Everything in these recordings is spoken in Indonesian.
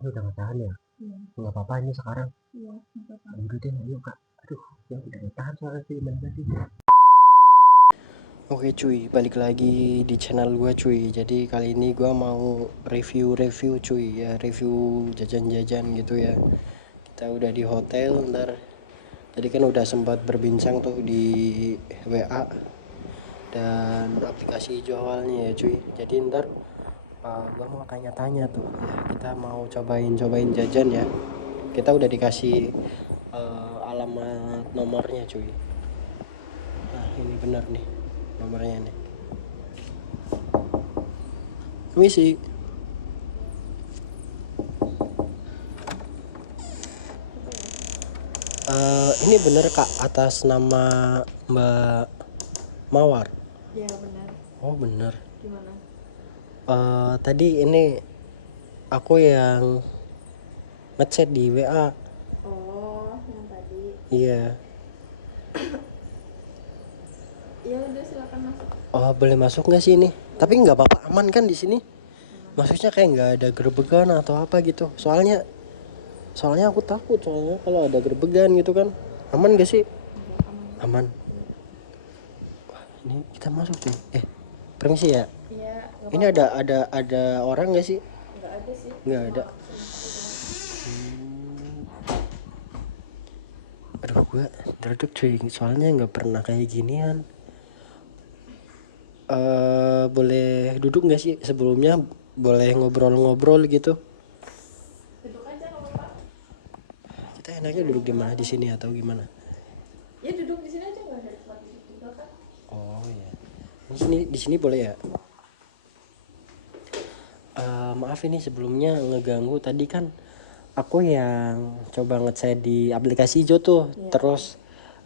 Ini udah nggak tahan ya? Iya. Nggak apa-apa ini sekarang. Iya, nggak apa-apa. Udah deh, ayo kak. Aduh, ya udah nggak tahan soalnya sih gimana tadi. Oke cuy, balik lagi di channel gue cuy. Jadi kali ini gue mau review cuy ya, review jajan-jajan gitu ya. Kita udah di hotel, ntar tadi kan udah sempat berbincang tuh di WA dan aplikasi jualnya ya cuy. Jadi ntar gue mau tanya-tanya tuh ya, kita mau cobain jajan ya. Kita udah dikasih alamat nomornya cuy. Nah ini bener nih nomornya nih. Misi. Ini bener kak atas nama Mbak Mawar. Iya, benar. Oh bener. Gimana? Tadi ini aku yang ngechat di WA. Oh, yang tadi. Iya. Ya udah, silakan masuk. Oh boleh masuk nggak sih ini? Tapi nggak apa-apa, aman kan di sini? Maksudnya kayak nggak ada gerbegan atau apa gitu. Soalnya aku takut soalnya kalau ada gerbegan gitu kan. Aman gak sih? Enggak, aman. Aman. Ini kita masuk cuy. Permisi ya. Iya, nggak Ini apa-apa. ada orang gak sih? Nggak ada sih. Nggak ada. Aduh gue derdek cuy. Soalnya nggak pernah kayak ginian. Boleh duduk nggak sih sebelumnya? Boleh ngobrol-ngobrol gitu. Duduk aja, nggak apa-apa. Kita enaknya duduk di mana, di sini atau gimana? Ya duduk di sini aja, nggak ada tempat duduk juga kan. Oh ya. Di sini boleh ya? Maaf ini sebelumnya ngeganggu tadi kan aku yang coba ngechat di aplikasi hijau tuh. Ya. Terus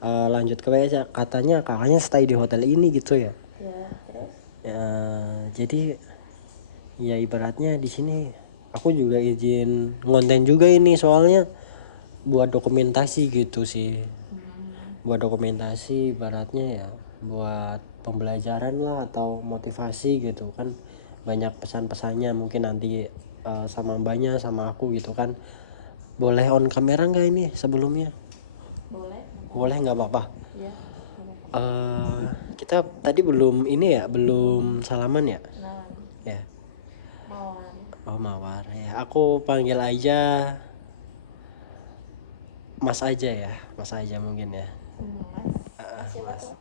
lanjut ke WA katanya kakaknya stay di hotel ini gitu ya. Ya, terus? Jadi ya ibaratnya di sini aku juga izin ngonten juga ini soalnya buat dokumentasi gitu sih. Buat dokumentasi ibaratnya ya buat pembelajaran lah atau motivasi gitu kan, banyak pesan-pesannya mungkin nanti sama mbaknya sama aku gitu kan. Boleh on kamera nggak ini sebelumnya? Boleh? Boleh nggak apa-apa. Iya, nggak apa-apa. Kita tadi belum ini ya, belum salaman ya. Kenalan. Ya. Mawar. Oh Mawar ya, aku panggil aja Mas aja ya, Mas aja mungkin ya. Mas siapa Mas tuh?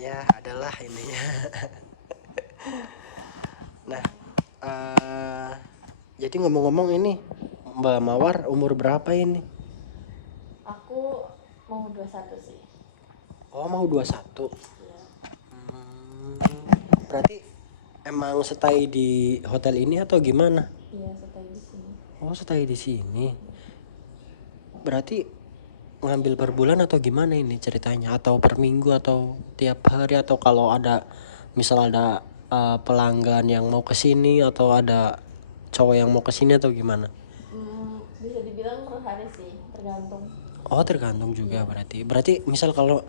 ya adalah ininya. Nah, jadi ngomong-ngomong ini Mbak Mawar umur berapa ini? Aku mau 21 sih. Oh mau 21. Iya. Berarti emang stay di hotel ini atau gimana? Iya, stay di sini. Oh stay di sini. Berarti ngambil per bulan atau gimana ini ceritanya? Atau per minggu atau tiap hari atau kalau ada misal ada pelanggan yang mau ke sini atau ada cowok yang mau ke sini atau gimana? Bisa dibilang per hari sih, tergantung. Oh tergantung juga berarti. Berarti misal kalau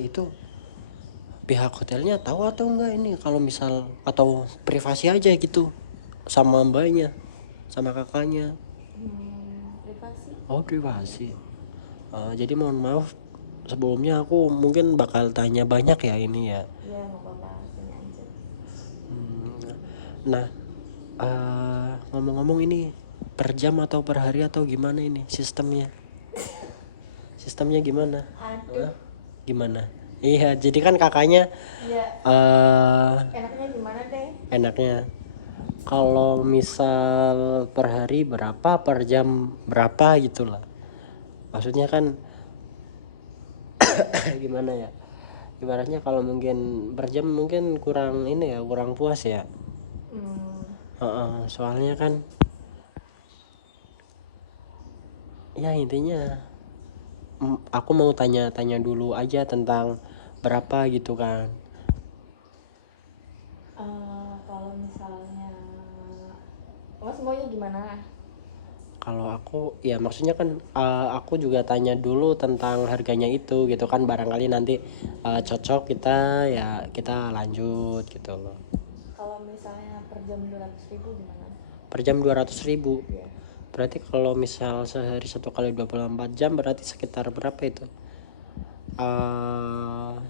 itu pihak hotelnya tahu atau enggak ini kalau misal atau privasi aja gitu sama mbaknya sama kakaknya. Privasi. Oh privasi. Jadi mohon maaf sebelumnya aku mungkin bakal tanya banyak ya ini ya. Iya, nggak apa-apa, tanya aja. Nah ngomong-ngomong ini per jam atau per hari atau gimana ini sistemnya gimana? Aduh. Gimana? Iya jadi kan kakaknya Iya, uh, enaknya gimana deh? enaknya kalau misal per hari berapa, per jam berapa gitu lah. Maksudnya kan gimana ya? Ibaratnya kalau mungkin per jam mungkin kurang ini ya, kurang puas ya. Soalnya kan ya intinya aku mau tanya-tanya dulu aja tentang berapa gitu kan. Kalau misalnya Mas maunya gimana? Kalau aku ya maksudnya kan aku juga tanya dulu tentang harganya itu gitu kan, barangkali nanti cocok kita ya kita lanjut gitu loh. Kalau misalnya per jam 200.000 gimana? Per jam 200.000. Iya. Berarti kalau misal sehari 1 kali 24 jam berarti sekitar berapa itu?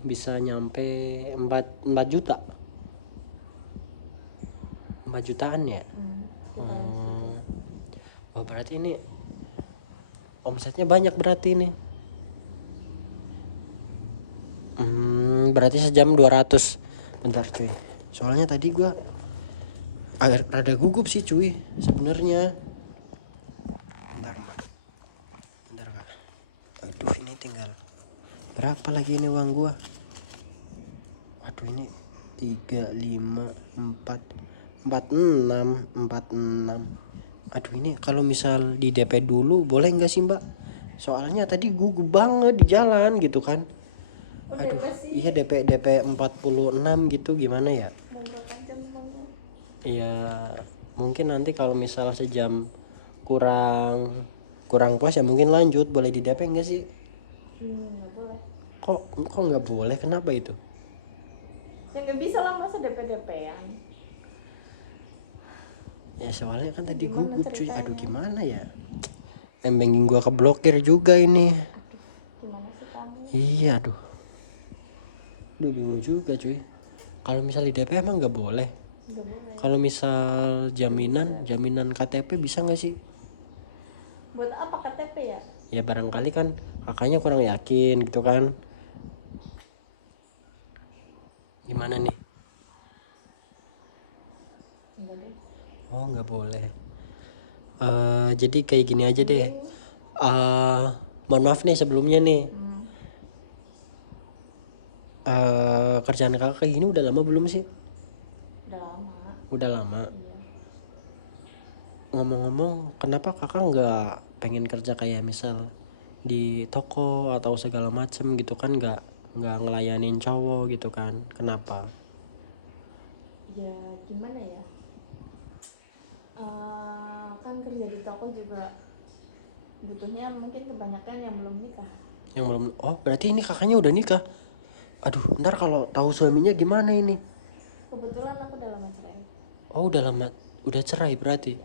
Bisa nyampe 4 juta. 4 jutaan ya? Sekitaran segitu. Oh berarti ini omsetnya banyak berarti ini. Berarti sejam 200. Bentar cuy. Soalnya tadi gua agak rada gugup sih cuy sebenarnya. Bentar Kak. Aduh ini tinggal berapa lagi ini uang gua? Waduh ini 3, 5, 4, 46. Aduh ini kalau misal di DP dulu boleh nggak sih mbak? Soalnya tadi gugup banget di jalan gitu kan. Aduh DP sih iya DP 46 gitu gimana ya? mau berapa jam emangnya? Iya mungkin nanti kalau misal sejam kurang puas ya mungkin lanjut, boleh di DP enggak sih? Nggak boleh. Kok nggak boleh, kenapa itu? Ya nggak bisa lah, masa DP-DP-an. Ya soalnya kan tadi Gimana gugup cuy, ceritanya? aduh gimana ya, banking gua keblokir juga ini. Gimana sih kamu? Iya aduh bingung juga cuy. Kalau misal di DP emang nggak boleh? Nggak boleh. Kalau misal jaminan KTP bisa nggak sih? Buat apa KTP ya? Ya barangkali kan kakaknya kurang yakin gitu kan. Gimana nih? Enggak deh. Oh nggak boleh. Jadi kayak gini aja deh. Mohon maaf nih sebelumnya nih. Kerjaan kakak kayak gini udah lama belum sih? Udah lama. Udah lama. Iya. Ngomong-ngomong, kenapa kakak nggak pengen kerja kayak misal di toko atau segala macem gitu kan, nggak ngelayanin cowok gitu kan? Kenapa? Ya gimana ya? Kan kerja di toko juga butuhnya mungkin kebanyakan yang belum nikah. Yang belum. Oh berarti ini kakaknya udah nikah. Aduh ntar kalau tahu suaminya gimana ini? Kebetulan aku udah lama cerai. Oh udah lama, udah cerai berarti.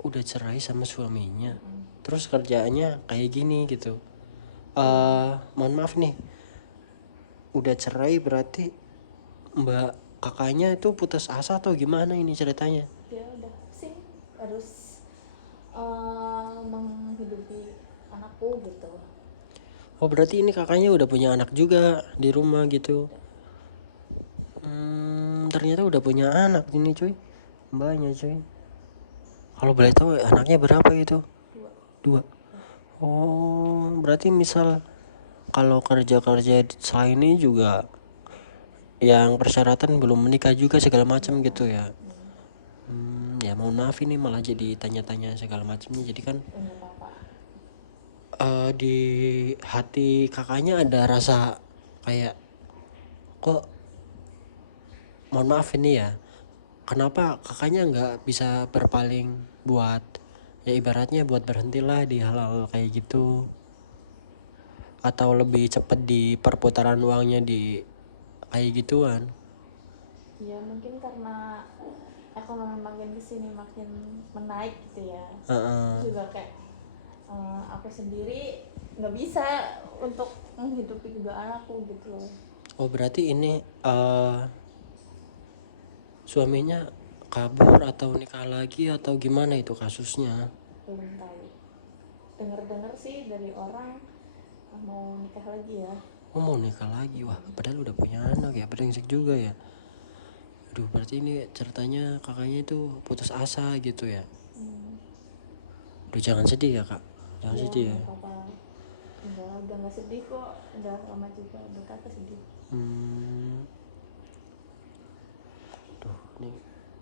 Udah cerai sama suaminya. Terus kerjaannya kayak gini gitu. Mohon maaf nih. Udah cerai berarti mbak kakaknya itu putus asa atau gimana ini ceritanya? Dia udah pusing, harus menghidupi anakku gitu. Oh berarti ini kakaknya udah punya anak juga di rumah gitu. Ternyata udah punya anak ini cuy, mbaknya cuy. Kalau boleh tahu anaknya berapa gitu? Dua. Oh berarti misal kalau kerja selain ini juga yang persyaratan belum menikah juga segala macam gitu ya. Ya mohon maaf ini malah jadi tanya-tanya segala macamnya, jadi kan Enggak apa-apa. di hati kakaknya ada rasa kayak kok, mohon maaf ini ya, kenapa kakaknya nggak bisa berpaling buat ya ibaratnya buat berhentilah di hal-hal kayak gitu, atau lebih cepat di perputaran uangnya di kayak gituan? Ya mungkin karena ekonomi makin kesini makin menaik gitu ya. Terus juga kayak aku sendiri nggak bisa untuk menghidupi kedua anakku gitu loh. Oh berarti ini suaminya kabur atau nikah lagi atau gimana itu kasusnya? Belum tahu. Dengar-dengar sih dari orang mau nikah lagi ya. Oh mau nikah lagi, wah padahal udah punya anak ya, brengsek juga ya. Aduh berarti ini ceritanya kakaknya itu putus asa gitu ya. Aduh jangan sedih ya kak, jangan sedih ya. Nggak apa-apa. Udah nggak sedih kok, udah lama juga berkata sedih. Duh ini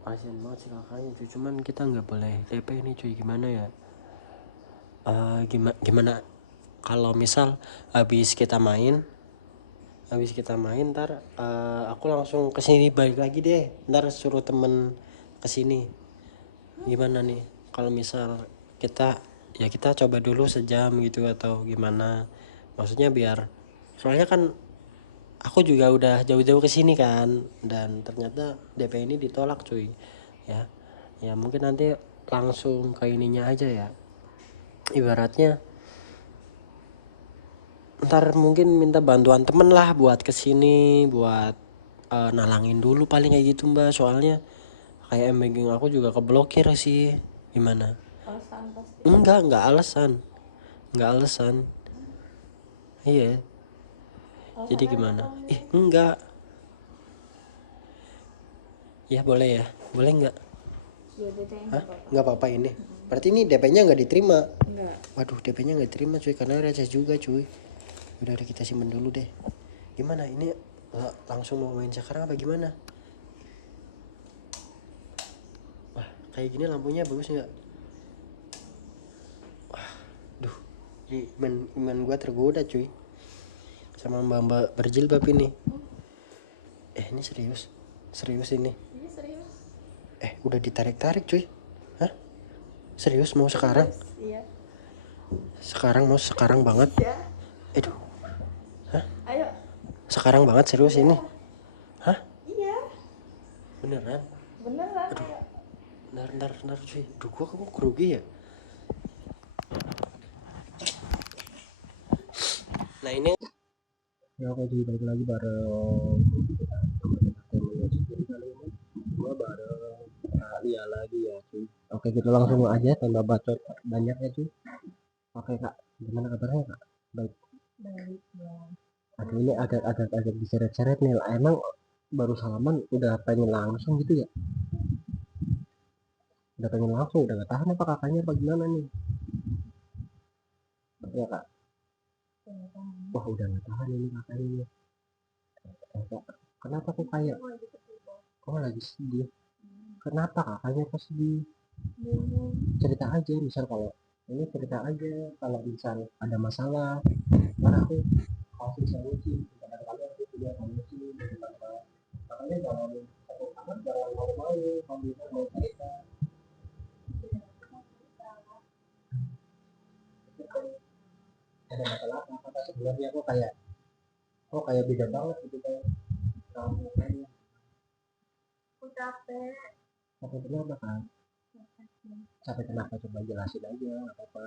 kasian banget sih kakaknya cuy, cuman kita nggak boleh TP ini cuy, gimana ya? Gimana kalau misal habis kita main ntar aku langsung kesini balik lagi deh, ntar suruh temen kesini. Gimana nih kalau misal kita coba dulu sejam gitu atau gimana, maksudnya biar, soalnya kan aku juga udah jauh-jauh kesini kan dan ternyata DP ini ditolak cuy ya. Ya mungkin nanti langsung ke ininya aja ya, ibaratnya ntar mungkin minta bantuan temen lah buat kesini, buat nalangin dulu paling kayak gitu mbak. Soalnya kayak banking aku juga keblokir sih. Gimana? Alasan pasti. Enggak alasan. Iya. Jadi Alasannya gimana? apa nih? Enggak. Ya boleh ya. Boleh enggak? Ya deh Hah? nggak apa-apa. Enggak apa-apa ini. Berarti ini DP-nya enggak diterima. Enggak. Waduh, DP-nya enggak diterima cuy, karena receh juga cuy. Udah kita simpen dulu deh. Gimana ini, langsung mau main sekarang apa gimana? Wah, kayak gini lampunya bagus nggak? Wah, duh, ini iman gue tergoda cuy sama mbak berjilbab ini. Ini serius ini. Iya serius. Udah ditarik cuy. Hah? Serius mau sekarang? Iya. Sekarang mau sekarang banget. Iya. Aduh. Hah? Ayo. Sekarang banget serius ini. Hah? Iya. Beneran? Aduh. Ayo. Ntar cuy. Duh, gua kamu grogi ya. Nah ini ya, oke jadi balik lagi bareng gua bareng Lia lagi ya cuy. Oke, kita langsung aja tambah bacot banyak ya cuy. Oke kak, gimana kabarnya kak? Baik. Ya. Aduh, ini agak diseret-seret nih. Emang baru salaman udah pengen langsung gitu ya? Udah pengen langsung, udah gak tahan apa kakaknya apa gimana nih? Ya kak. Wah, udah gak tahan ini kakaknya. Kak, kenapa kok kayak? Oh, lagi sedih. Kenapa kakaknya kok sedih? Cerita aja, misal kalau ini cerita aja kalau misal ada masalah. Karena aku kasih solusi. Kadang-kadang aku juga solusi. Makanya jangan mau-mau kalau bisa mau cerita. Ada masalah apa sebenarnya kok kayak beda banget gitu kan. Kamu kayaknya capek kenapa kan? Capek kenapa, coba jelasin aja, nggak apa-apa.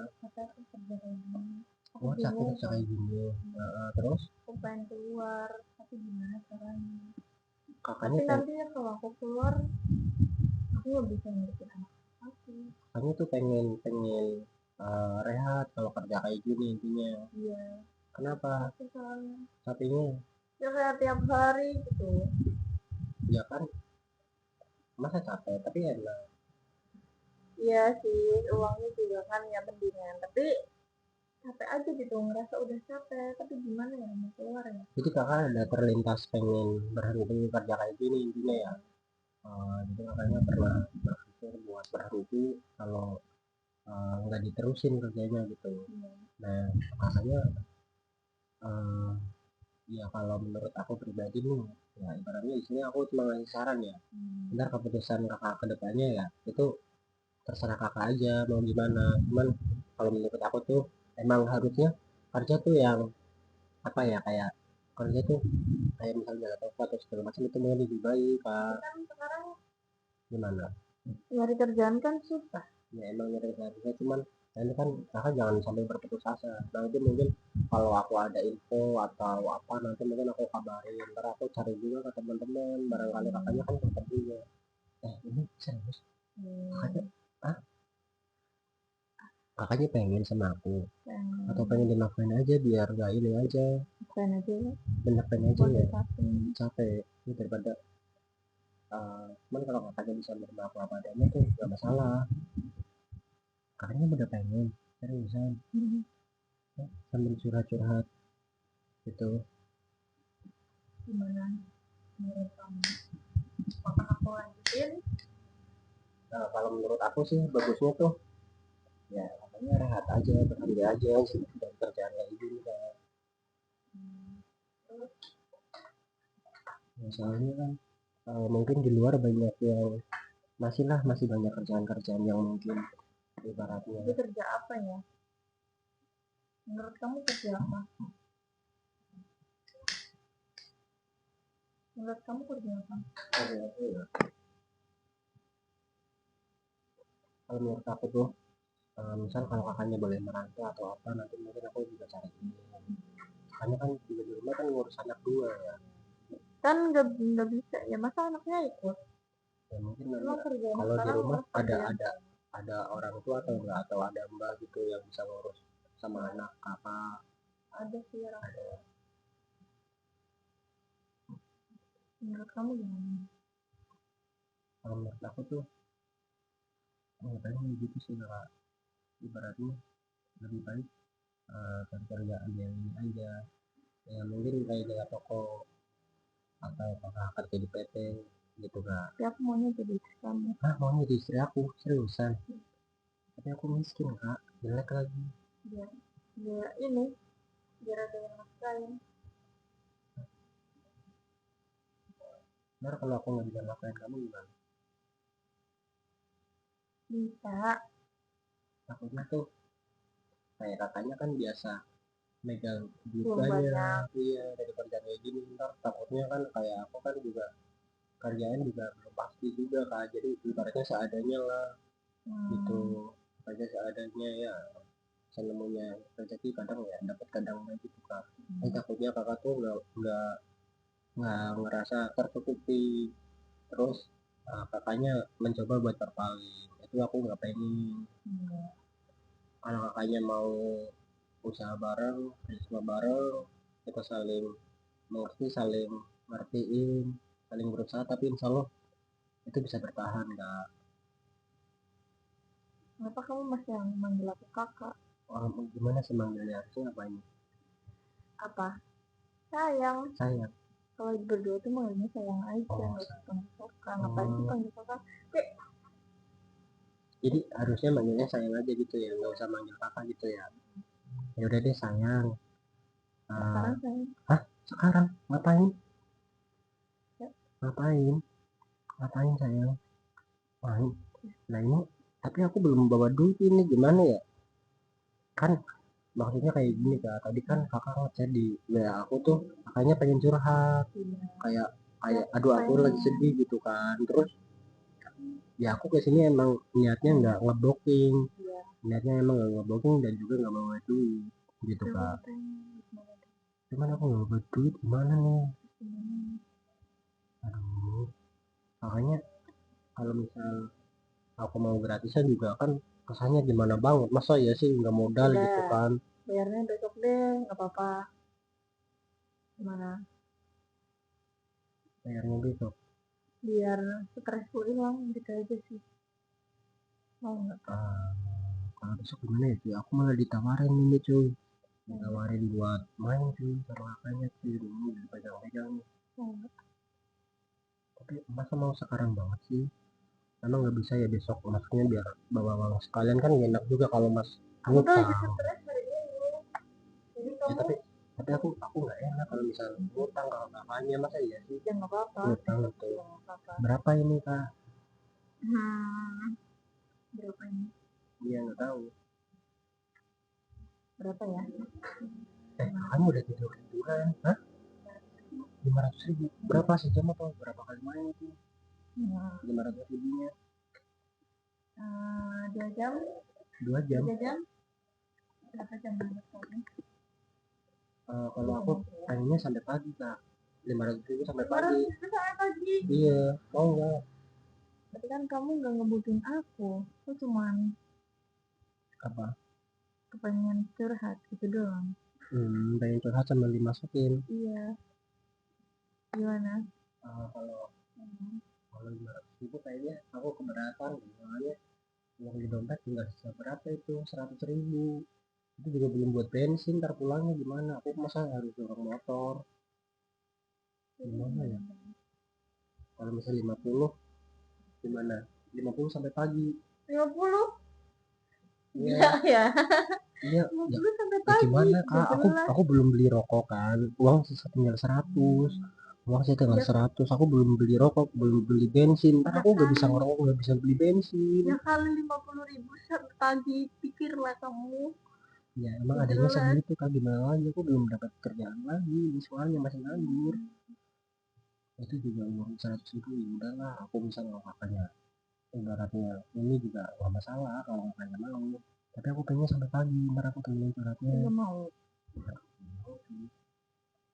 Oh, capek kerja kayak gini. Terus Aku pengen keluar, tapi gimana caranya? kakaknya Tapi nantinya kalau aku keluar, aku nggak bisa ngurusin anak aku. Kakaknya tuh pengen rehat kalau kerja kayak gini intinya. Iya. Kenapa? Capeknya Ya kayak tiap hari gitu. ya kan, masa capek tapi enak. Iya sih, uangnya juga kan ya mendingan, tapi capek aja gitu, ngerasa udah capek, tapi gimana ya mau keluar ya. Jadi kakak ada terlintas pengen berhenti kerja kayak gini intinya ya. Jadi kakaknya pernah berpikir buat berhenti kalau nggak diterusin kerjanya gitu. Nah kakaknya ya kalau menurut aku pribadi nih, ya ibaratnya isinya aku cuma ngasih saran ya. Ntar keputusan kakak ke depannya ya itu terserah kakak aja mau gimana. Cuman kalau menurut aku tuh emang harusnya kerja tuh yang apa ya, kayak kerja tuh kayak misalnya atau atau segala macam itu mungkin lebih baik kak. Kan sekarang Gimana? nyari kerjaan kan susah. Ya emang nyari kerja, cuman nanti kan kakak jangan sampai berputus asa. Nanti mungkin kalau aku ada info atau apa nanti mungkin aku kabarin. Ntar aku cari juga ke teman-teman, barangkali kakaknya kan dapat juga. Ini serius kakaknya, kakaknya pengen sama aku atau pengen dilakuin aja biar gak ini aja, Bukan aja ya. bener aja ya. Capek. Capek ini daripada cuman kalau kakaknya bisa menerima aku apa adanya tuh gak masalah. Kakaknya udah pengen seriusan sambil curhat-curhat gitu. Gimana menurut kamu? Apakah aku lanjutin? Kalau menurut aku sih bagusnya tuh ya katanya rehat aja, berhenti aja dan kerjaan kayak gini kan. Ya, soalnya kan mungkin di luar banyak yang masih banyak kerjaan-kerjaan yang mungkin ibaratnya. Itu kerja apa ya? Menurut kamu kerja apa? Menurut kamu kerja apa? Kerja apa ya? kalau menurut aku tuh misal kalau kakaknya boleh merantau atau apa, nanti mungkin aku juga cari ini. Kakaknya kan juga di rumah kan ngurus anak dua ya. Kan nggak bisa ya, masa anaknya ikut. Ya mungkin kalau di rumah ada orang tua atau enggak, atau ada mbak gitu yang bisa ngurus sama anak kakak. Ada sih orang. Menurut kamu gimana? Kalau menurut aku tuh paling gitu sih kak, ibaratnya lebih baik cari kerjaan yang ini aja ya, mungkin kayak jaga toko atau kakak kerja di PT gitu kak. Ya aku maunya jadi istri kamu. Maunya jadi istri aku, seriusan. Tapi aku miskin kak, jelek lagi. Biar ini, biar ada yang nafkain. Ntar kalau aku nggak bisa nafkain kamu gimana? Bisa. Takutnya tuh kayak kakaknya kan biasa megang duit banyak, iya, dari kerja kayak gini, ntar takutnya kan kayak aku kan juga kerjaan juga belum pasti juga kak, jadi ibaratnya seadanya lah gitu, kerja seadanya ya, senemunya rezeki kadang ya dapat kadang enggak gitu kak. Takutnya kakak tuh nggak ngerasa tertutupi, terus kakaknya mencoba buat berpaling, itu aku nggak pengen. Kalau kakaknya mau usaha bareng, kerjasama bareng, kita saling mengerti, saling ngertiin, saling berusaha, tapi insya Allah itu bisa bertahan kak. Kenapa kamu masih yang manggil aku kakak? Gimana sih manggilnya, harusnya apa ini? Apa? Sayang. Sayang. Kalau berdua tuh manggilnya sayang aja, nggak usah panggil kakak. Ngapain sih panggil kakak? Jadi harusnya manggilnya sayang aja gitu ya, nggak usah manggil kakak gitu ya. Ya udah deh sayang. Sekarang sayang. Sekarang ngapain? Ngapain? Ngapain sayang? Main. Nah ini, tapi aku belum bawa duit ini, gimana ya? Kan maksudnya kayak gini kak, tadi kan kakak ngechat di WA aku tuh, kakaknya pengen curhat, kayak aduh aku lagi sedih gitu kan, terus ya aku kesini emang niatnya nggak ngeblocking, niatnya emang nggak ngeblocking dan juga nggak bawa duit gitu kak. Cuman aku nggak bawa duit gimana nih? Aduh, makanya kalau misal aku mau gratisan juga kan kesannya gimana banget, masa ya sih nggak modal gitu kan. Bayarnya besok deh, nggak apa-apa. Gimana? Bayarnya besok Biar stresku hilang gitu aja sih. Mau nggak? kalau besok gimana ya, aku malah ditawarin ini cuy, ditawarin buat main cuy sama kakaknya cuy, dulu dipegang-pegang nih. Tapi masa mau sekarang banget sih, emang nggak bisa ya besok, maksudnya biar bawa uang sekalian kan enak juga kalau mas ngutang ya, tapi aku nggak enak kalau misalnya ngutang kalau kakaknya, masa iya sih ya nggak apa-apa ngutang itu. Berapa ini kak? Berapa ini? Iya nggak tahu. Berapa ya? Kamu udah tidur tiduran? Hah? 500.000 berapa sejam atau berapa kali main itu? 500.000-nya 2 jam. 2 jam. 3 jam. Berapa jam? Kalau aku pengennya sampai pagi kak, 500.000 sampai pagi. Iya, mau nggak? Tapi kan kamu nggak ngebutin aku cuman Apa? kepengen curhat gitu doang. Pengen curhat sambil dimasukin. Iya. Gimana? Kalau 500.000 kayaknya aku keberatan, soalnya uang di dompet tinggal sisa berapa itu, 100.000. Itu juga belum buat bensin, ntar pulangnya gimana? Aku masa harus dorong motor? Gimana ya? Kalau misalnya 50 gimana? 50 sampai pagi. 50? Iya ya. Iya, ya gimana kak? Aku belum beli rokok kan. Uang sisa tinggal 100. Uang saya tinggal 100. Aku belum beli rokok, belum beli bensin. Ntar aku nggak bisa ngerokok, nggak bisa beli bensin. Ya kali 50.000 pagi, pikirlah kamu. Ya emang adanya segitu kak, gimana lagi? Aku belum dapat kerjaan lagi, soalnya masih nganggur. Itu juga uang 100.000, ya udahlah, aku bisa nggak kakaknya ibaratnya ini juga gak masalah kalau kakaknya mau, tapi aku pengen sampai pagi, ntar aku tungguin suratnya. Nggak mau.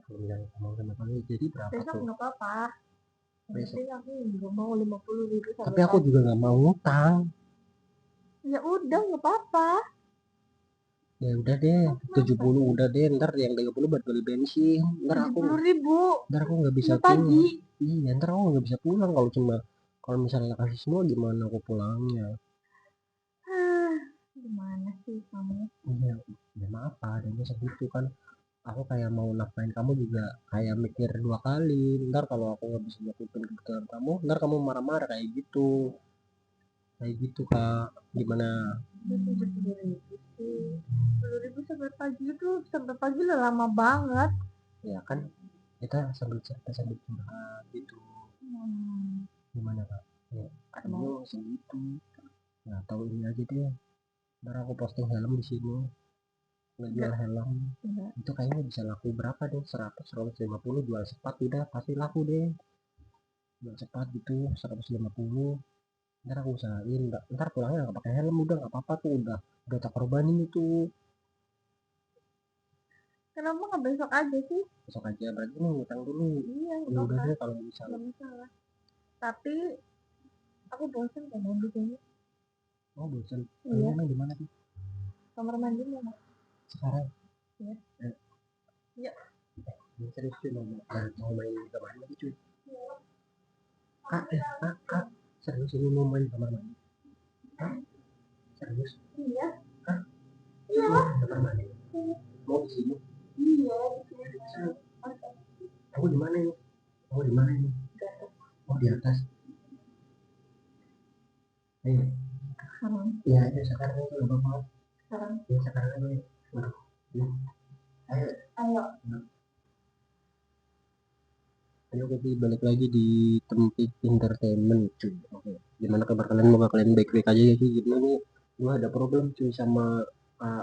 Aku bilang mau sampai pagi, jadi berapa Besok tuh? nggak apa-apa. Besok. Penting aku nggak mau 50.000 sampai Tapi aku pagi. juga gak mau ngutang. Ya udah nggak apa-apa. Ya udah deh, 70 udah deh, ntar yang 30 buat beli bensin. Ntar aku 70.000. ntar aku nggak bisa Udah pagi. pulang. Iya, ntar aku nggak bisa pulang kalau misalnya kasih semua gimana aku pulangnya. Gimana sih kamu? Iya, dan apa adanya segitu kan, aku kayak mau nafkahin kamu juga kayak mikir dua kali, ntar kalau aku nggak bisa lakukan kebutuhan kamu, ntar kamu marah-marah kayak gitu kak, gimana? 70.000 sih. 10.000 sampai pagi itu sampai pagi udah lama banget. Ya kan kita sambil cerita sambil curhat gitu. Gimana kak? Ya aduh segitu, nggak tahu ini aja deh, ntar aku posting helm di sini, ngejual helm. Itu kayaknya bisa laku berapa deh, 100 150, jual cepat udah pasti laku deh, jual cepat gitu 150. Ntar aku usahain, ntar pulangnya nggak pakai helm udah nggak apa-apa tuh, udah tak korbanin itu. Kenapa nggak besok aja sih? Besok aja berarti nih ngutang dulu. Iya, ya udah deh kalau bisa. nggak masalah. Tapi aku bosan kan di sini. Oh bosan? Iya. Emang di mana tuh? Kamar mandi mana? Sekarang? Iya. Iya. Serius cuy, mau main di kamar mandi cuy? Kak, serius ini mau main di kamar mandi? Hah? Serius? Iya. Hah? Iya. Kamar mandi? Mau di sini? Iya. Aku di mana nih? Aku di mana nih? Oh di atas. Ayo. Iya, ayo sekarang itu nggak apa-apa. Sekarang? Ya sekarang aja. Waduh. Ya. Ayo. Ayo. Ayo kita balik lagi di tempat entertainment cuy. Oke. Gimana kabar kalian? Semoga kalian baik-baik aja ya cuy. Gimana nih? Gua ada problem cuy sama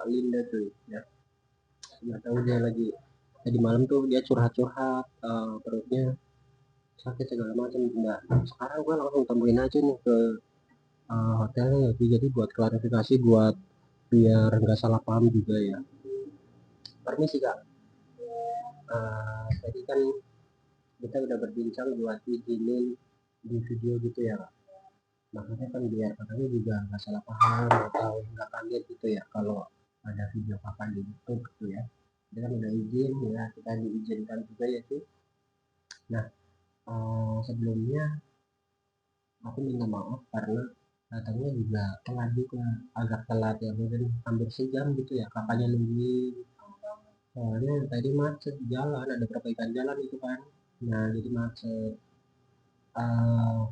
Linda cuy. Ya. Nggak tahu dia lagi. Tadi malam tuh dia curhat-curhat, perutnya sakit segala macam. Enggak. Sekarang gua langsung temuin aja nih ke hotelnya ya. Jadi buat klarifikasi, buat biar nggak salah paham juga ya. Permisi kak. Tadi kan kita udah berbincang buat izinin di video gitu ya kak. Maksudnya kan biar kakaknya juga nggak salah paham atau nggak kaget gitu ya kalau ada video kakak di YouTube gitu ya. Dia kan udah izin ya, kita diizinkan juga ya sih. Nah, sebelumnya aku minta maaf karena datangnya juga telat juga, agak telat ya, mungkin hampir sejam gitu ya kakaknya nungguin. Soalnya tadi macet di jalan, ada perbaikan jalan itu kan. Nah, jadi macet.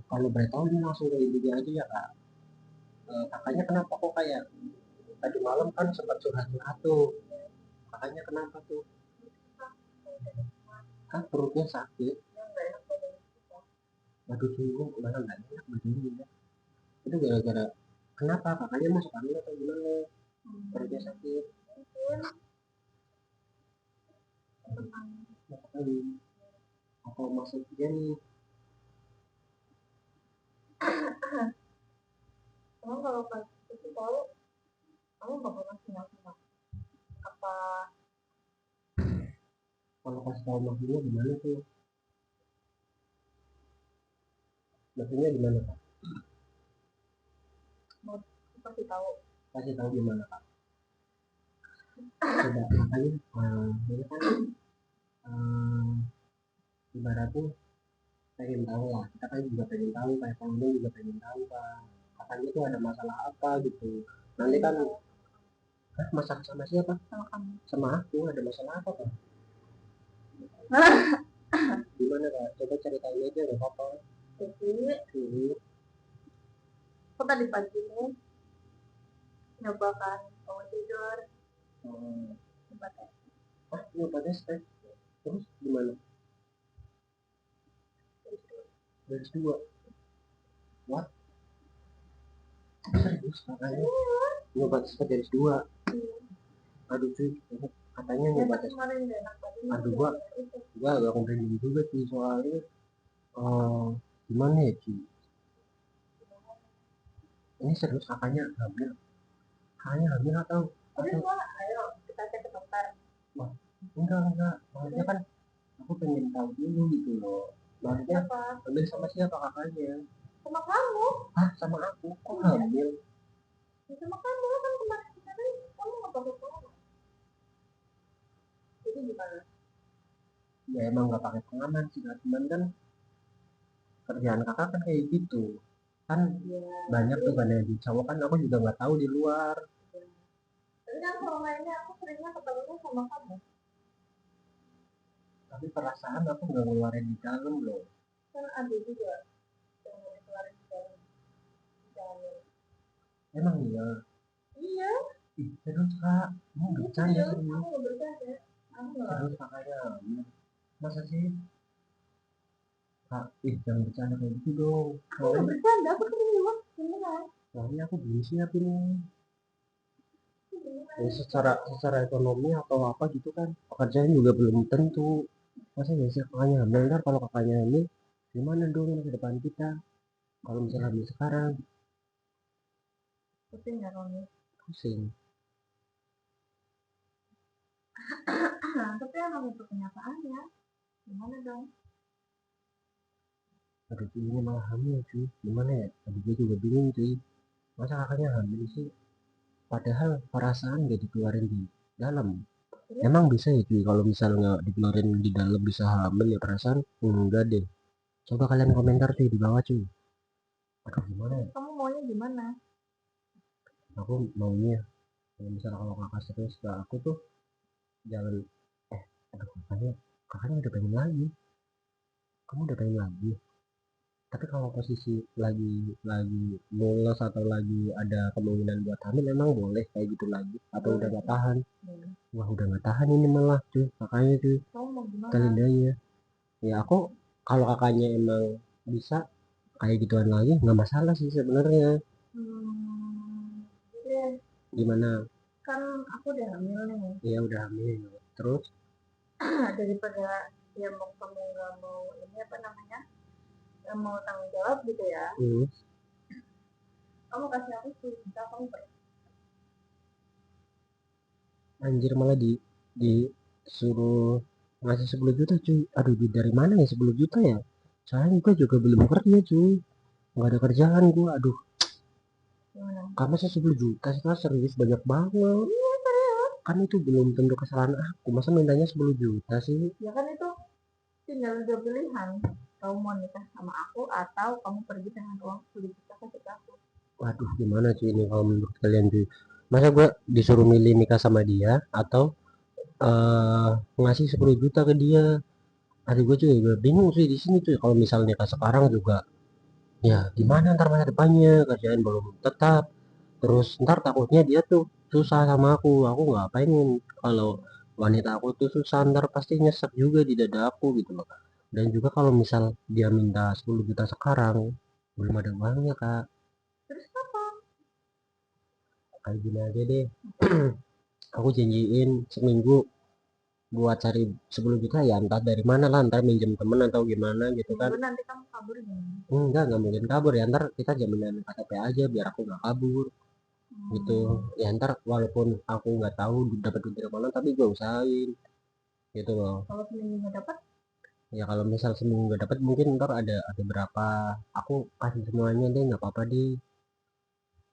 Kalau boleh tahu ini langsung ke ibu aja ya kak. Kakaknya kenapa kok kayak tadi malam kan sempat curhat-curhat tuh, kakaknya kenapa tuh? Kan perutnya sakit. Waduh sungguh malah nggak enak badannya ya. Itu gara-gara kenapa kakaknya masuk angin atau gimana? Perutnya sakit. Masuk angin. Atau masuk dia nih? Emang kalau pas itu tahu, kamu bakal ngasih apa? Kalau pas tahu maksudnya gimana tuh? Maksudnya gimana kak? Mau kasih tahu? Kasih tahu gimana kak? Coba makanya ini kan ibaratnya pengen tahu lah, kita kan juga pengen tahu, kayak kamu juga pengen tahu kan kakaknya tuh ada masalah apa gitu. Nanti kan masak sama siapa? Sama kamu. Sama aku, ada masalah apa kan? Gimana kak? Coba ceritain aja nggak apa-apa. Jadi aku tadi pagi nih nyoba kan mau tidur, nyoba tes. Nyoba tes terus gimana? Garis 2. What? Serius kakaknya nyoba tes garis 2? Aduh cuy, katanya nyoba tes. Aduh gua agak komplain juga sih soalnya gimana ya cuy, Ini serius kakaknya hamil? Kakaknya hamil atau Ayo kita cek ke dokter. wah, enggak maksudnya kan aku pengen tahu dulu gitu loh, maksudnya hamil sama siapa kakaknya? Sama kamu. Ah, sama aku kok hamil? Ya, sama kamu kan kemarin kamu nggak pakai pengaman. Jadi gimana? Ya emang nggak pakai pengaman sih, cuman kan kerjaan kakak kan kayak gitu kan, Ya, banyak tuh kan yang di cowok kan, aku juga nggak tahu di luar. tapi kan selama ini aku seringnya ketemunya sama kamu. Tapi perasaan aku nggak ngeluarin di dalam loh. Kan ada juga yang mau dikeluarin di dalam. Emang iya? Iya. Ih, serius kak? Mau bercanda Serius, serius? aku nggak bercanda. Aku nggak. Serius kakaknya hamil? Masa sih? Kak, jangan bercanda kayak gitu dong. Aku nggak bercanda, aku serius. Beneran. Soalnya aku belum siap ini. Ya, secara ekonomi atau apa gitu kan, pekerjaan juga belum tentu. Masa nggak sih kakaknya hamil? Ntar kalau kakaknya hamil, gimana dong masa depan kita? Kalau misalnya hamil sekarang, Pusing ya Roni. pusing. Tapi emang itu kenyataannya. Gimana dong? Aduh, ini malah hamil cuy. Gimana ya? Aduh, gue juga bingung cuy. Masa kakaknya hamil sih? Padahal perasaan gak dikeluarin di dalam. Terus? Emang bisa ya cuy kalau misalnya nggak dikeluarin di dalam bisa hamil ya perasaan? Enggak deh. Coba kalian komentar cuy di bawah cuy. Aduh gimana ya? Kamu maunya gimana? Aku maunya kalau misalnya kalau kakak serius ke aku tuh jangan aduh kakaknya udah pengen lagi. Kamu udah pengen lagi. Tapi kalau posisi lagi mules atau lagi ada kemungkinan buat hamil emang boleh kayak gitu lagi atau Boleh. udah gak tahan? Boleh. Wah udah gak tahan ini malah cuy kakaknya cuy. Kamu mau gimana? Kalendanya ya aku kalau kakaknya emang bisa kayak gituan lagi nggak masalah sih sebenarnya. Jadi Gimana? kan aku udah hamil nih. Ya udah hamil terus. Daripada ya mau kamu nggak mau ini apa namanya, nggak mau tanggung jawab gitu ya, kamu kasih aku 10 juta, kamu pergi. Anjir malah disuruh ngasih 10 juta cuy. Aduh duit dari mana ya 10 juta ya? Soalnya gue juga belum kerja cuy. Nggak ada kerjaan gue. Aduh. Gimana? Kamu sih 10 juta sih kan serius banyak banget. Iya serius. Kan itu belum tentu kesalahan aku. Masa mintanya 10 juta sih? Ya kan itu tinggal dua pilihan. Kamu mau nikah sama aku atau kamu pergi dengan uang 10 juta kasih ke aku. Waduh gimana cuy ini kalau menurut kalian cuy? Masa gue disuruh milih nikah sama dia atau ngasih 10 juta ke dia? Aduh gue juga bingung sih di sini cuy. Kalau misalnya nikah sekarang juga ya gimana ntar masa depannya, kerjaan belum tetap, terus ntar takutnya dia tuh susah sama aku nggak pengen kalau wanita aku tuh susah ntar pasti nyesek juga di dada aku gitu loh. Dan juga kalau misal dia minta 10 juta sekarang belum ada uangnya kak. Terus apa? Kayak gini aja deh. Aku janjiin seminggu buat cari 10 juta ya entah dari mana lah, ntar minjem temen atau gimana gitu kan. Lalu nanti kamu kabur gimana? Enggak mungkin kabur ya, ntar kita jaminan KTP aja biar aku nggak kabur gitu. Ya ntar walaupun aku nggak tahu dapat duit dari mana tapi gue usahain gitu loh. Kalau seminggu nggak dapat? Ya kalau misal seminggu nggak dapat mungkin ntar ada berapa aku kasih semuanya deh nggak apa-apa deh.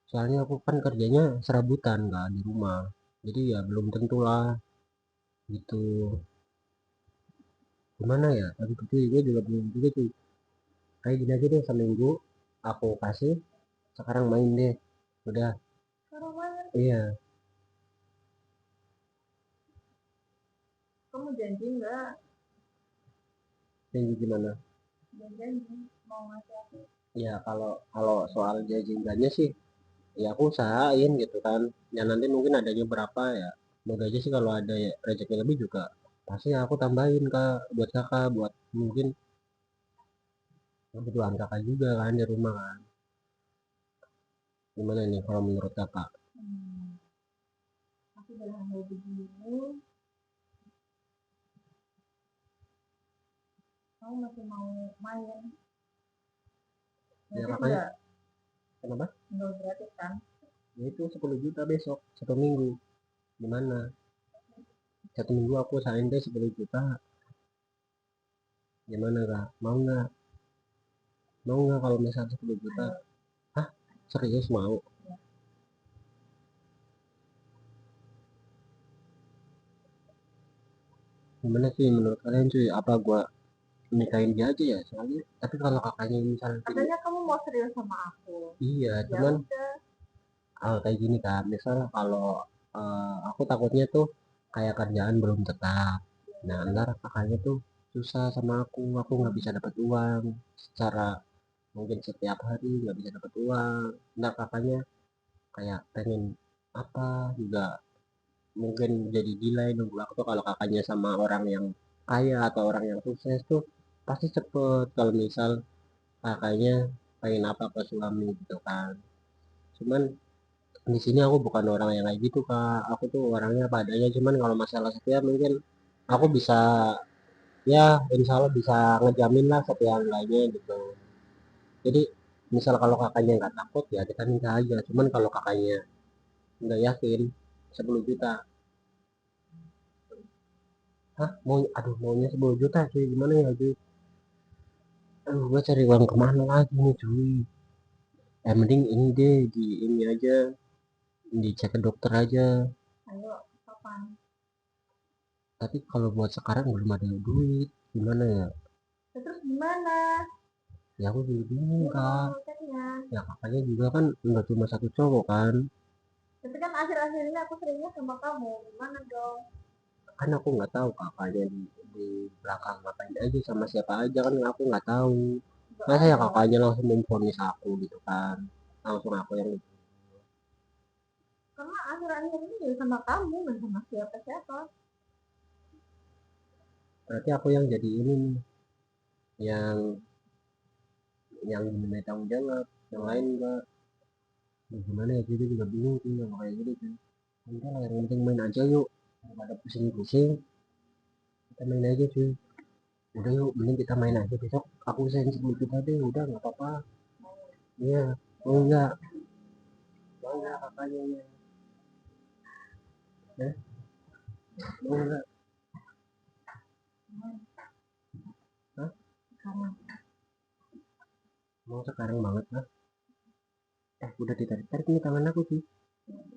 Soalnya aku kan kerjanya serabutan nggak di rumah, jadi ya belum tentu lah gitu. Gimana ya tapi itu gue juga belum juga tuh. Kayak gini aja deh seminggu aku kasih, sekarang main deh udah. Sekarang mana? Iya. Kamu janji nggak? Janji gimana? Janji mau ngasih aku. Ya kalau kalau soal janji sih ya aku usahain gitu kan. Ya nanti mungkin adanya berapa ya, semoga aja sih kalau ada ya rezeki lebih juga pasti aku tambahin kak buat kakak, buat mungkin kebutuhan kakak juga kan di rumah kan. Gimana nih kalau menurut kakak? Aku udah hamil begini, kamu masih mau main? Ya Nanti kakaknya enggak. Kenapa? Nggak gratis kan? Ya itu 10 juta besok 1 minggu. Gimana? 1 minggu aku usahain deh 10 juta. Gimana kak? Mau nggak? Mau nggak kalau misalnya 10 juta? Hah? Serius mau? Gimana sih menurut kalian cuy? Apa gua nikahin dia aja ya? Soalnya tapi kalau kakaknya misalnya Katanya kamu mau serius sama aku. iya, Ya cuman udah. kayak gini kan. Misal kalau aku takutnya tuh kayak kerjaan belum tetap. Nah, ntar kakaknya tuh susah sama aku nggak bisa dapat uang secara mungkin setiap hari nggak bisa dapat uang. Ntar kakaknya kayak pengen apa juga mungkin jadi delay nunggu waktu. Kalau kakaknya sama orang yang kaya atau orang yang sukses tuh pasti cepet kalau misal kakaknya pengen apa ke suami gitu kan. Cuman di sini aku bukan orang yang kayak gitu kak, aku tuh orangnya apa adanya. Cuman kalau masalah setia mungkin aku bisa, ya insya Allah bisa ngejamin lah setia lainnya gitu. Jadi misal kalau kakaknya nggak takut ya kita nikah aja. Cuman kalau kakaknya nggak yakin 10 juta. Hah? Mau, aduh maunya 10 juta cuy, gimana ya cuy? Aduh gue cari uang kemana lagi nih cuy? Mending ini deh di ini aja, dicek ke dokter aja. Ayo, kapan? Tapi kalau buat sekarang belum ada duit, gimana ya? Terus gimana? Ya aku juga bingung kak. Ceknya. Ya kakaknya juga kan nggak cuma satu cowok kan. Tapi kan akhir-akhir ini aku seringnya sama kamu. Gimana dong? Kan aku nggak tahu kakaknya di belakang ngapain aja sama siapa aja kan aku nggak tahu. Masa ya kakaknya langsung memvonis aku gitu kan? Langsung aku yang Karena akhir-akhir ini ya sama kamu, dan sama siapa-siapa. berarti aku yang jadi ini nih, yang diminta tanggung jawab, yang lain enggak. Ya, gimana ya jadi juga bingung sih kalau kayak gitu sih. Udah lah yang penting main aja yuk. Daripada pusing-pusing, kita main aja cuy. Udah yuk, mending kita main aja besok. Aku usahain 10 juta deh, udah nggak apa-apa. Iya, mau nggak? Mau nggak kakaknya ya? Ya, mau nggak? Hah? Mau sekarang banget lah. Udah ditarik-tarik nih tangan aku sih.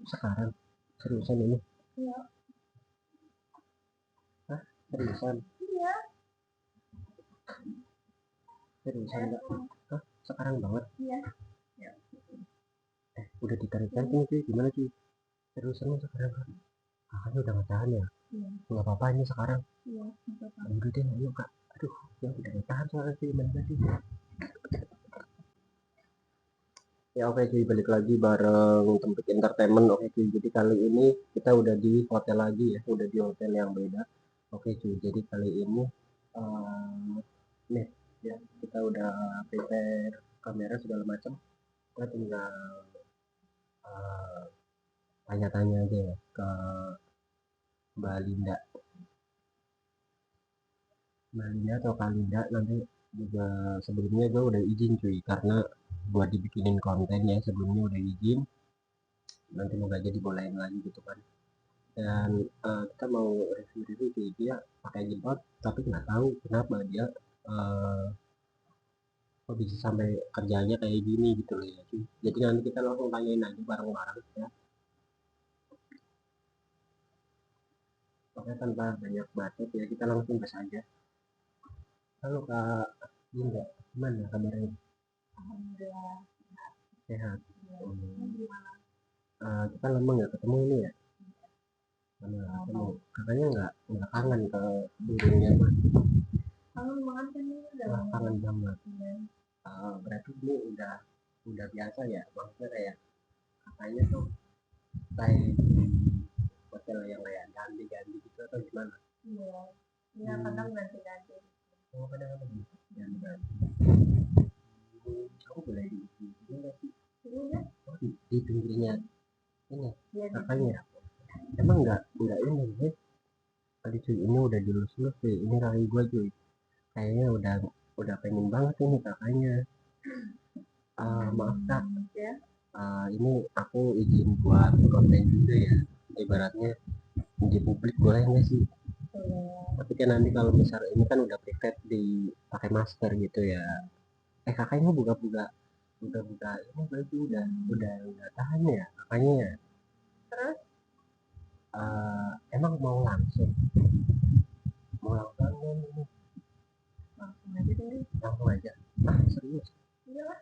Sekarang, seriusan ini? Iya. Hah? Seriusan? Iya. Seriusan nggak? Hah? Sekarang banget? Iya. Udah ditarik-tarik nih cuy, gimana cuy? Seriusan nih sekarang kan? Kakaknya udah nggak tahan ya? Iya. Nggak apa-apa ini sekarang. Iya. Nggak apa-apa. Udah deh, ayo kak. Aduh, ya udah nggak tahan soalnya sih, gimana sih? Ya oke cuy, balik lagi bareng Tempik Entertainment. Oke cuy, jadi kali ini kita udah di hotel lagi ya, udah di hotel yang beda. Oke cuy, jadi kali ini nih ya kita udah prepare kamera segala macam. Kita tinggal eh, tanya-tanya aja ya ke Mbak Linda. Mbak Linda atau Kak Linda nanti juga sebelumnya gue udah izin cuy karena buat dibikinin konten ya sebelumnya udah izin. Nanti mau gak jadi bolehin lagi gitu kan. Dan kita mau review-review sih dia pakai jilbab tapi nggak tahu kenapa dia uh, kok bisa sampai kerjanya kayak gini gitu loh ya cuy. Jadi nanti kita langsung tanyain aja bareng-bareng ya. Oke tanpa banyak bacot ya kita langsung gas aja. Halo Kak Linda, gimana kabarnya? Alhamdulillah. Sehat. Iya. Hmm. Kita lama nggak ketemu ini ya. Lama nggak ketemu. Kakaknya nggak kangen ke burungnya mas? Kangen banget kan ini udah Wah lama. kangen banget. Iya. Berarti ini udah biasa ya maksudnya kayak kakaknya tuh kayak di hotel yang kayak ganti-ganti gitu atau gimana? Iya. Iya, kadang ganti-ganti. Oh kadang-kadang gitu ganti-ganti. Aku boleh di nggak sih? Iya. Oh, di pinggirnya ini Iya, kakaknya. Emang nggak ini ya? Tadi cuy ini udah dilus-lus cuy. Ini kaki gue cuy. Kayaknya udah pengen banget ini kakaknya. Maaf kak, Ya. ini aku izin buat konten juga ya, ibaratnya di publik boleh nggak sih? Tapi kan nanti kalau misal ini kan udah private di pakai masker gitu ya. Kakak ini buka-buka buka-buka ini baju udah tahan ya kakaknya ya. Terus Emang mau langsung ini langsung aja deh. langsung aja. Serius Iyalah.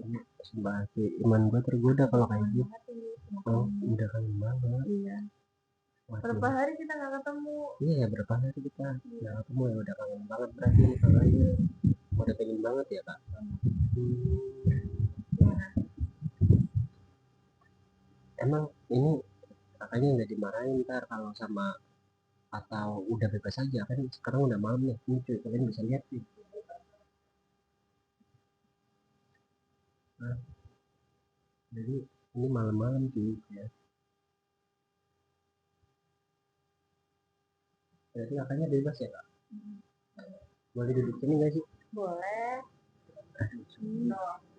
ini sumpah sih iman gue tergoda kalau kayak gitu. Oh, Udah kangen banget. iya. Berapa hari kita nggak ketemu? Iya ya, berapa hari kita nggak ketemu ya, udah kangen banget berarti kakaknya. Udah pengen banget ya kak. Emang ini kakaknya nggak dimarahin ntar kalau sama, atau udah bebas aja kan sekarang udah malam nih, ini cuy kalian bisa lihat nih. Nah, jadi ini malam-malam cuy ya. Jadi kakaknya bebas ya kak, boleh duduk sini nggak sih? Boleh.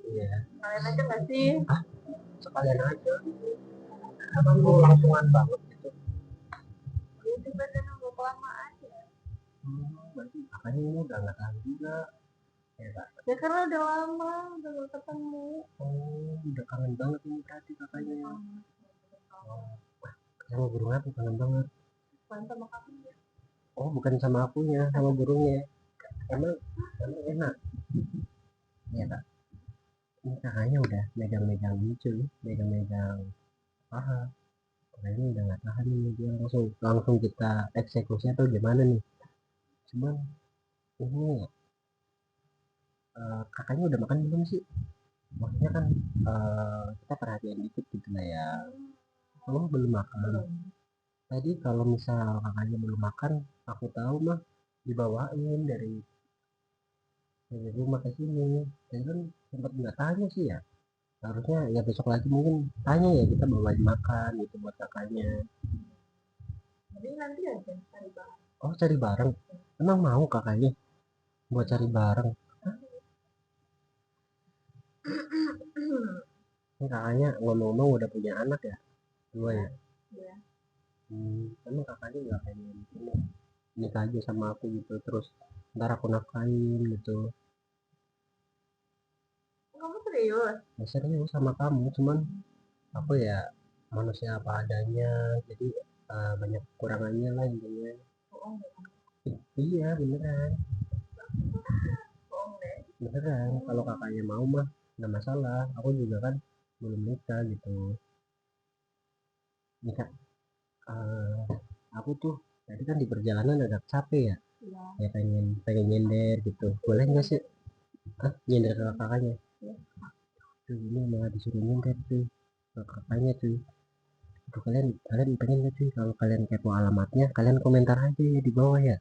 Iya. Kalian aja nggak sih? Sekalian aja, emang gue langsungan banget gitu. Dia juga udah nunggu kelamaan. Berarti kakaknya ini udah nggak tahan juga ya kak. Ya karena udah lama udah gak ketemu. Udah kangen banget ini berarti kakaknya. Sama burung aku kangen banget. Bukan sama kamu ya. Bukan sama akunya, sama burungnya. Emang enak ya kak. Ini kakaknya udah megang-megang gitu, megang-megang paha. Kayaknya udah nggak tahan ini, dia langsung langsung kita eksekusi atau gimana nih. Cuman ini kakaknya udah makan belum sih? Maksudnya kan kita perhatian dikit gitu lah ya. Kamu belum makan. Tadi kalau misal kakaknya belum makan, aku tahu mah dibawain dari rumah ke sini. Saya kan sempat nggak tanya sih ya. Harusnya ya besok lagi mungkin tanya ya, kita bawain makan gitu buat kakaknya. Jadi nanti aja cari bareng. Cari bareng. Emang mau kakaknya buat cari bareng? Ini kakaknya ngomong-ngomong udah punya anak ya? Dua ya? Iya. Emang kakaknya nggak pengen ini nikah aja sama aku gitu, terus ntar aku nafkahin gitu. Kamu serius? Ya serius sama kamu, cuman aku ya manusia apa adanya, jadi banyak kekurangannya lah intinya. Bohong. Iya beneran, Bohong deh. beneran kalau kakaknya mau mah nggak masalah, aku juga kan belum nikah gitu. Nikah aku tuh tadi kan di perjalanan agak capek ya, Iya. ya pengen pengen nyender gitu, boleh nggak sih? Nyender ke kakaknya tuh, ini malah disuruh nyender tuh ke kakaknya tuh. Tuh, kalian kalian pengen nggak sih, kalau kalian kepo alamatnya kalian komentar aja ya di bawah ya.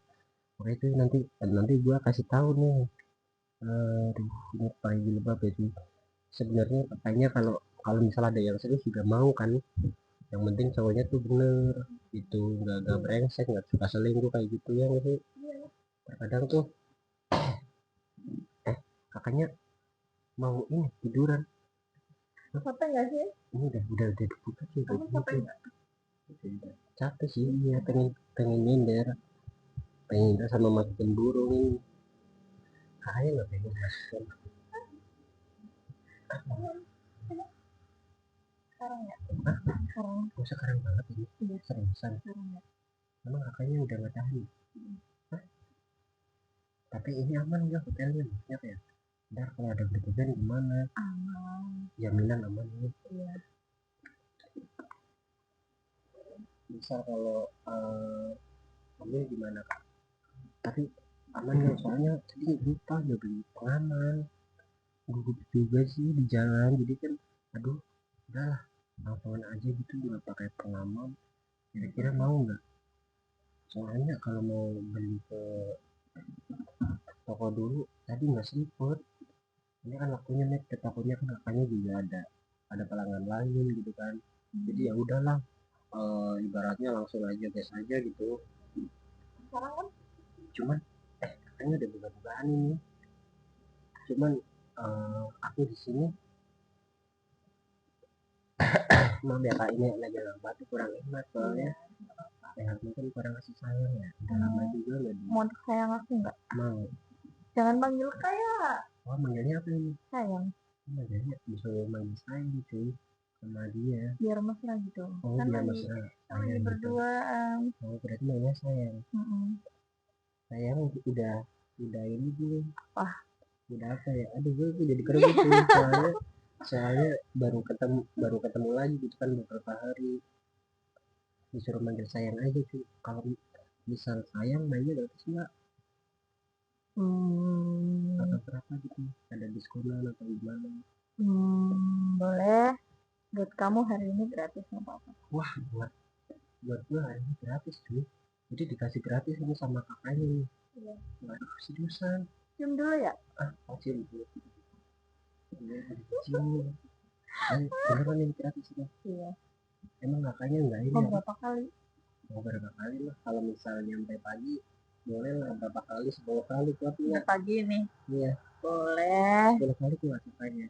Oke itu nanti nanti gua kasih tahu nih. Ini paling jilbab itu sebenarnya katanya kalau kalau misalnya ada yang serius juga mau kan, yang penting cowoknya tuh bener itu, nggak brengsek, nggak suka selingkuh kayak gitu ya nggak sih. Terkadang tuh kakaknya mau ini tiduran. Capek nggak sih? Ini udah dibuka sih Kamu capek nggak? capek sih ya, pengen pengen nyender, pengen nyender sama masukin burung ini. Kakaknya nggak pengen masukin. Sekarang ya? Hah? Sekarang. Sekarang banget ini. Iya. Seriusan. Sekarang ya. Emang kakaknya udah nggak tahan? Hah? Tapi ini aman nggak hotelnya, maksudnya ya? Ntar kalau ada berlebihan gimana? Aman. Jaminan aman nih. Iya. Bisa kalau ambil gimana kak? Tapi aman nggak? Soalnya tadi lupa ya beli pengaman. Gugup juga sih di jalan, jadi kan aduh udahlah langsungan aja gitu juga pakai pengaman. Kira-kira mau nggak? Soalnya kalau mau beli ke toko dulu tadi nggak sempet. Ini kan waktunya nih ke tokonya kan, kakaknya juga ada pelanggan lain gitu kan. Jadi ya udahlah, ibaratnya langsung aja gas aja gitu. Sekarang kan? Cuman kakaknya udah buka-bukaan ini. Cuman Aku di sini maaf ya kak, ini lagi lambat kurang enak soalnya ya mungkin kurang kasih sayang ya, udah lama juga nggak di Mau sayang aku nggak? mau. Jangan panggil kayak Oh manggilnya apa ini? sayang. Manggilnya disuruh manggil sayang cuy sama dia. Biar mesra gitu. Oh Kan biar lagi mesra lagi sayang gitu. berdua. Oh berarti manggilnya sayang. Sayang udah ini belum? Wah. Udah apa ya? Aduh gue jadi kerebut tuh soalnya baru ketemu lagi gitu kan beberapa hari, disuruh manggil sayang aja cuy. Kalau misal sayang mainnya gratis nggak? Atau berapa gitu? Ada diskonan atau gimana? Boleh. Buat kamu hari ini gratis nggak apa-apa. Wah buat gue hari ini gratis cuy. Jadi dikasih gratis ini sama kakaknya nih. Iya. Waduh seriusan. Cium dulu ya? Cium dulu. Cium. Beneran ini gratis ya? Iya. Emang kakaknya enggak ini ya? Berapa kali? Mau berapa kali lah, kalau misalnya sampai pagi boleh lah berapa kali, 10 kali kuatnya pagi nih. Iya Boleh. 10 kali kuat kakaknya.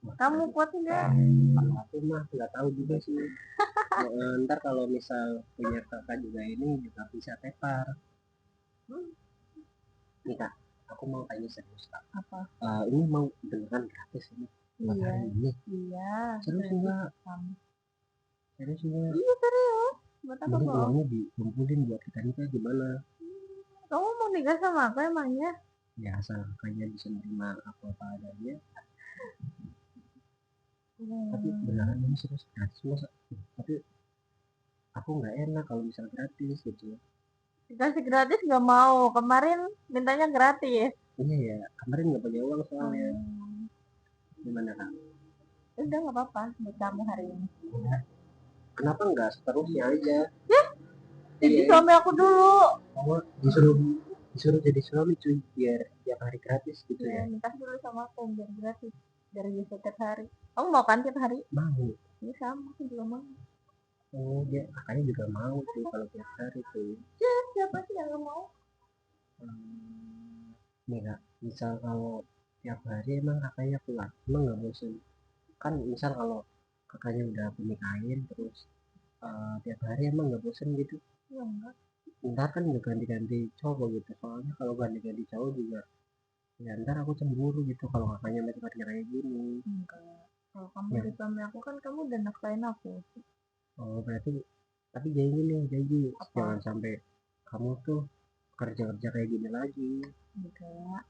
Kamu kuat nggak? Aku mah nggak tahu juga sih. Ntar kalau misal punya kakak juga ini juga bisa tepar. Nih kak, aku mau tanya serius kak. Apa? Ini mau beneran gratis ini? Iya. Ini? Iya. Serius enggak? Serius enggak? Iya serius. Buat apa Ini kok? uangnya dikumpulin buat kita nikah gimana? Kamu mau nikah sama aku emangnya? Ya asal kakaknya bisa nerima aku apa adanya. Tapi beneran ini serius gratis masa? Tapi aku nggak enak kalau misal gratis gitu. Dikasih gratis nggak mau. Kemarin mintanya gratis. Iya ya, kemarin nggak punya uang soalnya. Gimana kak? Udah nggak apa-apa buat kamu hari ini. Kenapa nggak seterusnya aja? Ya, jadi suami aku dulu. Oh, disuruh jadi suami cuy biar tiap hari gratis gitu ya. Nikah dulu sama aku biar gratis. Biar bisa tiap hari. Kamu mau kan tiap hari? Mau. Iya sama, aku juga mau. Oh dia kakaknya juga mau tuh kalau tiap hari tuh. Ya, siapa sih yang nggak mau? Nih kak, misal kalau tiap hari emang kakaknya pulang, emang nggak bosan? Kan misal kalau kakaknya udah aku nikahin terus tiap hari emang nggak bosan gitu? Ya enggak. Ntar kan udah ganti-ganti cowok gitu, soalnya kalau ganti-ganti cowok juga ya ntar aku cemburu gitu kalau kakaknya masih kerja kayak gini. Enggak. Kalau kamu jadi suami aku kan kamu udah nafkahin aku. Oh berarti tapi janji nih, janji jangan sampai kamu tuh kerja-kerja kayak gini lagi. Enggak.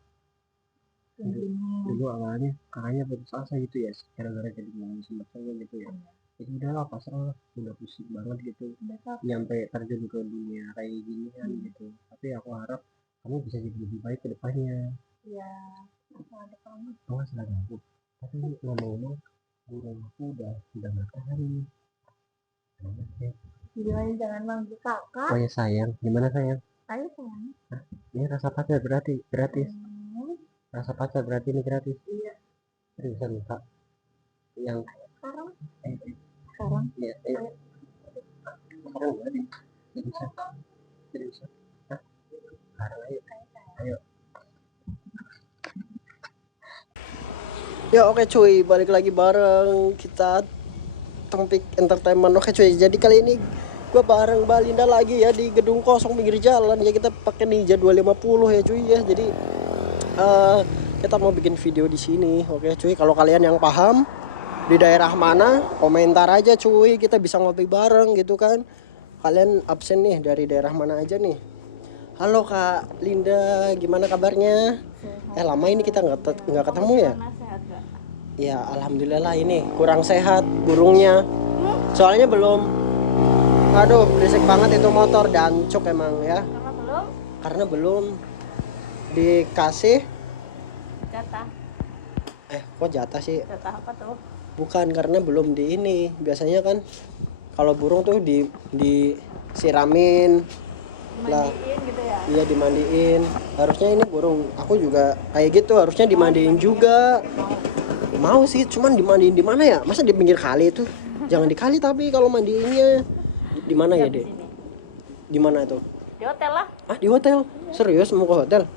Dulu awalnya kakaknya putus asa gitu ya gara-gara jadi ngomong sama cowok gitu ya. Jadi udahlah pasrah lah, udah pusing banget gitu nyampe terjun ke dunia kayak gini kan gitu. Tapi aku harap kamu bisa jadi lebih baik ke depannya. Iya, asal ada kamu. Oh salah aku. Tapi ngomong-ngomong burung aku udah matahari. Gimana jangan manggil kakak? Oh ya sayang, gimana sayang? Ayo sayang. Ini rasa pacar berarti gratis. Rasa pacar berarti ini gratis. Iya. Seriusan kak? Yang Sekarang? Sekarang? Iya, ayo. Sekarang gak nih? Seriusan? Seriusan? Hah? Sekarang ayo. Ayo. Ya oke cuy, balik lagi bareng kita Topik Entertainment. Oke cuy, jadi kali ini gue bareng Balinda lagi ya di gedung kosong pinggir jalan ya, kita pakai Ninja 250 ya cuy ya. Jadi kita mau bikin video di sini. Oke cuy, kalau kalian yang paham di daerah mana komentar aja cuy, kita bisa ngopi bareng gitu kan. Kalian absen nih dari daerah mana aja nih? Halo Kak Linda, gimana kabarnya? Sehat. Lama ini kita nggak ketemu ya? Sehat gak? Ya alhamdulillah, ini kurang sehat burungnya. Soalnya belum. Aduh berisik banget itu motor dan cuk emang ya. Karena belum dikasih jatah. Kok jatah sih? Jatah apa tuh? Bukan, karena belum di ini. Biasanya kan kalau burung tuh disiramin lah. Gitu ya? Iya dimandiin. Harusnya ini burung aku juga kayak gitu, harusnya dimandiin juga. Mau sih, cuman dimandiin di mana ya? Masa di pinggir kali itu? Jangan di kali, tapi kalau mandiinnya di mana ya, Dek? Di mana tuh? Di hotel lah. Di hotel? Serius mau ke hotel?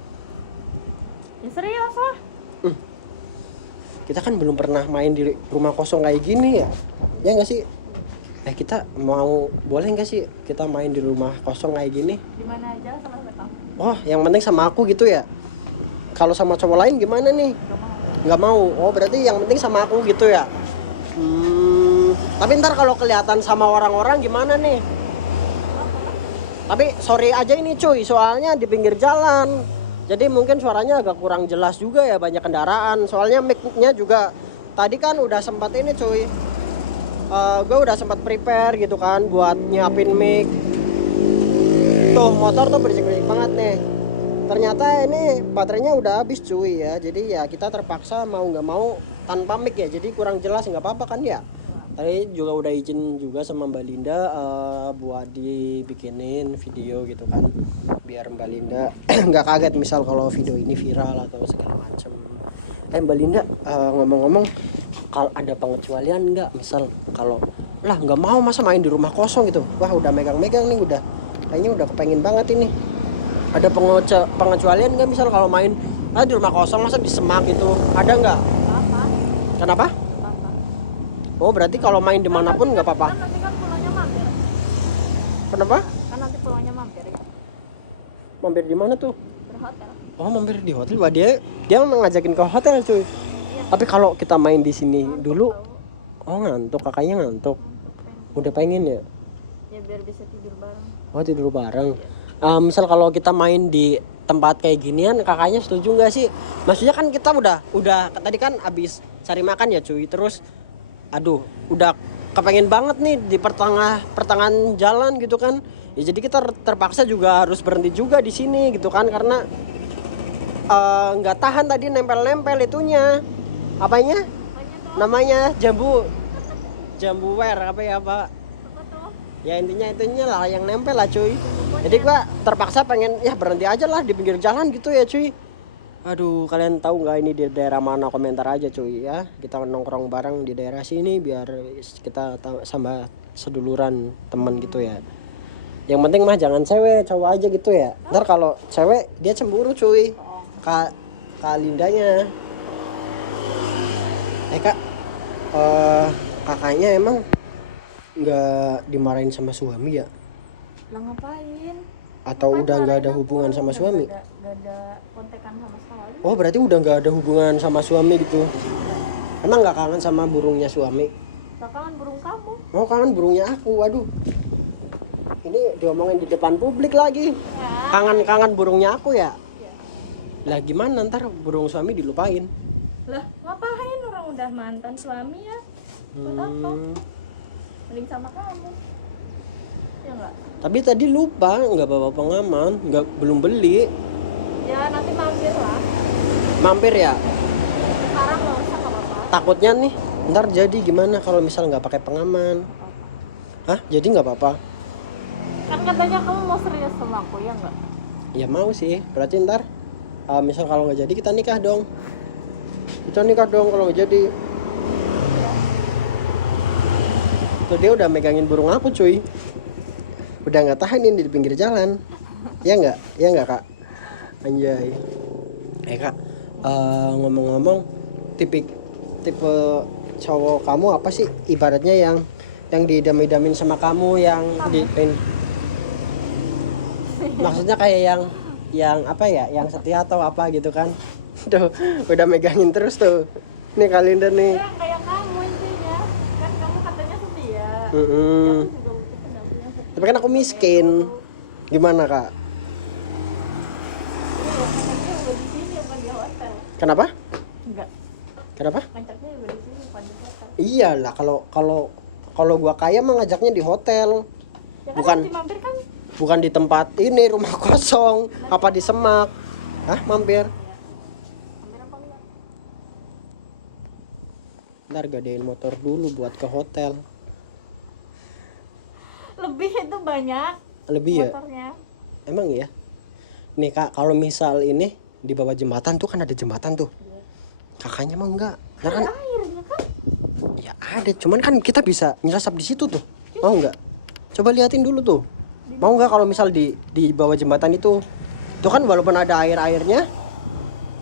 Ya serius lah. kita kan belum pernah main di rumah kosong kayak gini ya. Ya nggak sih? Kita mau, boleh nggak sih kita main di rumah kosong kayak gini? Di mana aja sama mereka? Oh, yang penting sama aku gitu ya. Kalau sama cowok lain gimana nih? Nggak mau. Oh, berarti yang penting sama aku gitu ya. Tapi ntar kalau kelihatan sama orang-orang gimana nih? Tapi sorry aja ini cuy, soalnya di pinggir jalan. Jadi mungkin suaranya agak kurang jelas juga ya, banyak kendaraan. Soalnya mic-nya juga tadi kan udah sempat ini cuy. Gue udah sempat prepare gitu kan buat nyiapin mic. Tuh motor tuh berisik-berisik banget nih. Ternyata ini baterainya udah habis cuy ya. Jadi ya kita terpaksa mau nggak mau tanpa mic ya. Jadi kurang jelas, nggak apa-apa kan ya. Tadi juga udah izin juga sama Mbak Linda buat dibikinin video gitu kan, biar Mbak Linda nggak kaget misal kalau video ini viral atau segala macem. Mbak Linda, ngomong-ngomong, kalau ada pengecualian nggak, misal kalau lah nggak mau masa main di rumah kosong gitu, wah udah megang-megang nih, udah kayaknya udah kepengen banget ini. Ada pengecualian nggak, misal kalau main di rumah kosong masa di semak gitu, ada nggak? Kenapa? Oh, berarti kalau main dimanapun nggak apa-apa? Kan nanti kan pulangnya mampir. Kenapa? Kan nanti pulangnya mampir ya. Mampir di mana tuh? Berhotel. Oh, mampir di hotel. Wah, dia ngajakin ke hotel cuy. Iya. Tapi kalau kita main di sini dulu, oh ngantuk, kakaknya ngantuk. Udah pengen ya? Ya biar bisa tidur bareng. Oh, tidur bareng. Misal kalau kita main di tempat kayak ginian, kakaknya setuju nggak sih? Maksudnya kan kita udah tadi kan abis cari makan ya cuy. Terus aduh, udah kepengen banget nih di pertengahan jalan gitu kan. Ya jadi kita terpaksa juga harus berhenti juga di sini gitu kan, karena nggak tahan tadi nempel-nempel itunya. Apanya? Namanya jambu wear apa ya, Pak? Apa tuh? Ya intinya lah yang nempel lah cuy. Jadi gua terpaksa pengen ya berhenti aja lah di pinggir jalan gitu ya cuy. Aduh, kalian tahu nggak ini di daerah mana? Komentar aja cuy ya. Kita nongkrong bareng di daerah sini biar kita sama seduluran teman gitu ya. Yang penting mah jangan cewek, cowok aja gitu ya. Ntar kalau cewek dia cemburu cuy. Kak Lindanya. Kak, kakaknya emang nggak dimarahin sama suami ya? Lah ngapain? Atau udah nggak ada hubungan sama suami? Nggak ada kontekan sama sekali. Oh, berarti udah nggak ada hubungan sama suami gitu. Emang nggak kangen sama burungnya suami? Lah kangen burung kamu. Oh, kangen burungnya aku. Waduh, ini diomongin di depan publik lagi. Ya. Kangen burungnya aku ya? Ya. Lah gimana ntar burung suami dilupain? Lah ngapain, orang udah mantan suami ya? Buat apa? Mending sama kamu. Ya enggak? Tapi tadi lupa nggak bawa pengaman, belum beli. Ya nanti mampir lah. Mampir ya? Sekarang nggak usah, nggak apa-apa. Takutnya nih, ntar jadi gimana kalau misal nggak pakai pengaman? Hah? Jadi nggak apa-apa? Kan katanya kamu mau serius sama aku, ya enggak? Ya mau sih, berarti ntar misal kalau nggak jadi kita nikah dong. Kita nikah dong kalau nggak jadi. Tuh dia udah megangin burung aku cuy. Udah nggak tahanin di pinggir jalan. Ya nggak kak? Anjay. Kak, ngomong-ngomong, tipe cowok kamu apa sih? Ibaratnya yang diidam-idamin sama kamu, yang maksudnya kayak yang apa ya? Yang setia atau apa gitu kan? Tuh, udah megangin terus tuh. Nih Kak Linda nih. Ya kayak kamu intinya. Kan kamu katanya setia. Ya aku juga butuh pendamping yang setia. Tapi kan aku miskin. Gimana kak? Ngancaknya juga di sini, bukan di hotel. Kenapa? Enggak. Kenapa? Ngancaknya juga di sini, bukan di hotel. Iyalah, kalau gua kaya mah ngajaknya di hotel. Ya kan Bukan. nanti mampir kan? Bukan di tempat ini rumah kosong, apa di semak. Hah, mampir? Mampir apa enggak? Ntar gadein motor dulu buat ke hotel. Lebih itu banyak Lebih ya? motornya. Emang ya? Nih kak, kalau misal ini di bawah jembatan tuh kan ada jembatan tuh. Kakaknya mau enggak? Nah kan? Airnya kan? Ya ada, cuman kan kita bisa nyelesap di situ tuh. Mau enggak? Coba liatin dulu tuh. Mau enggak kalau misal di bawah jembatan itu? Tuh kan walaupun ada airnya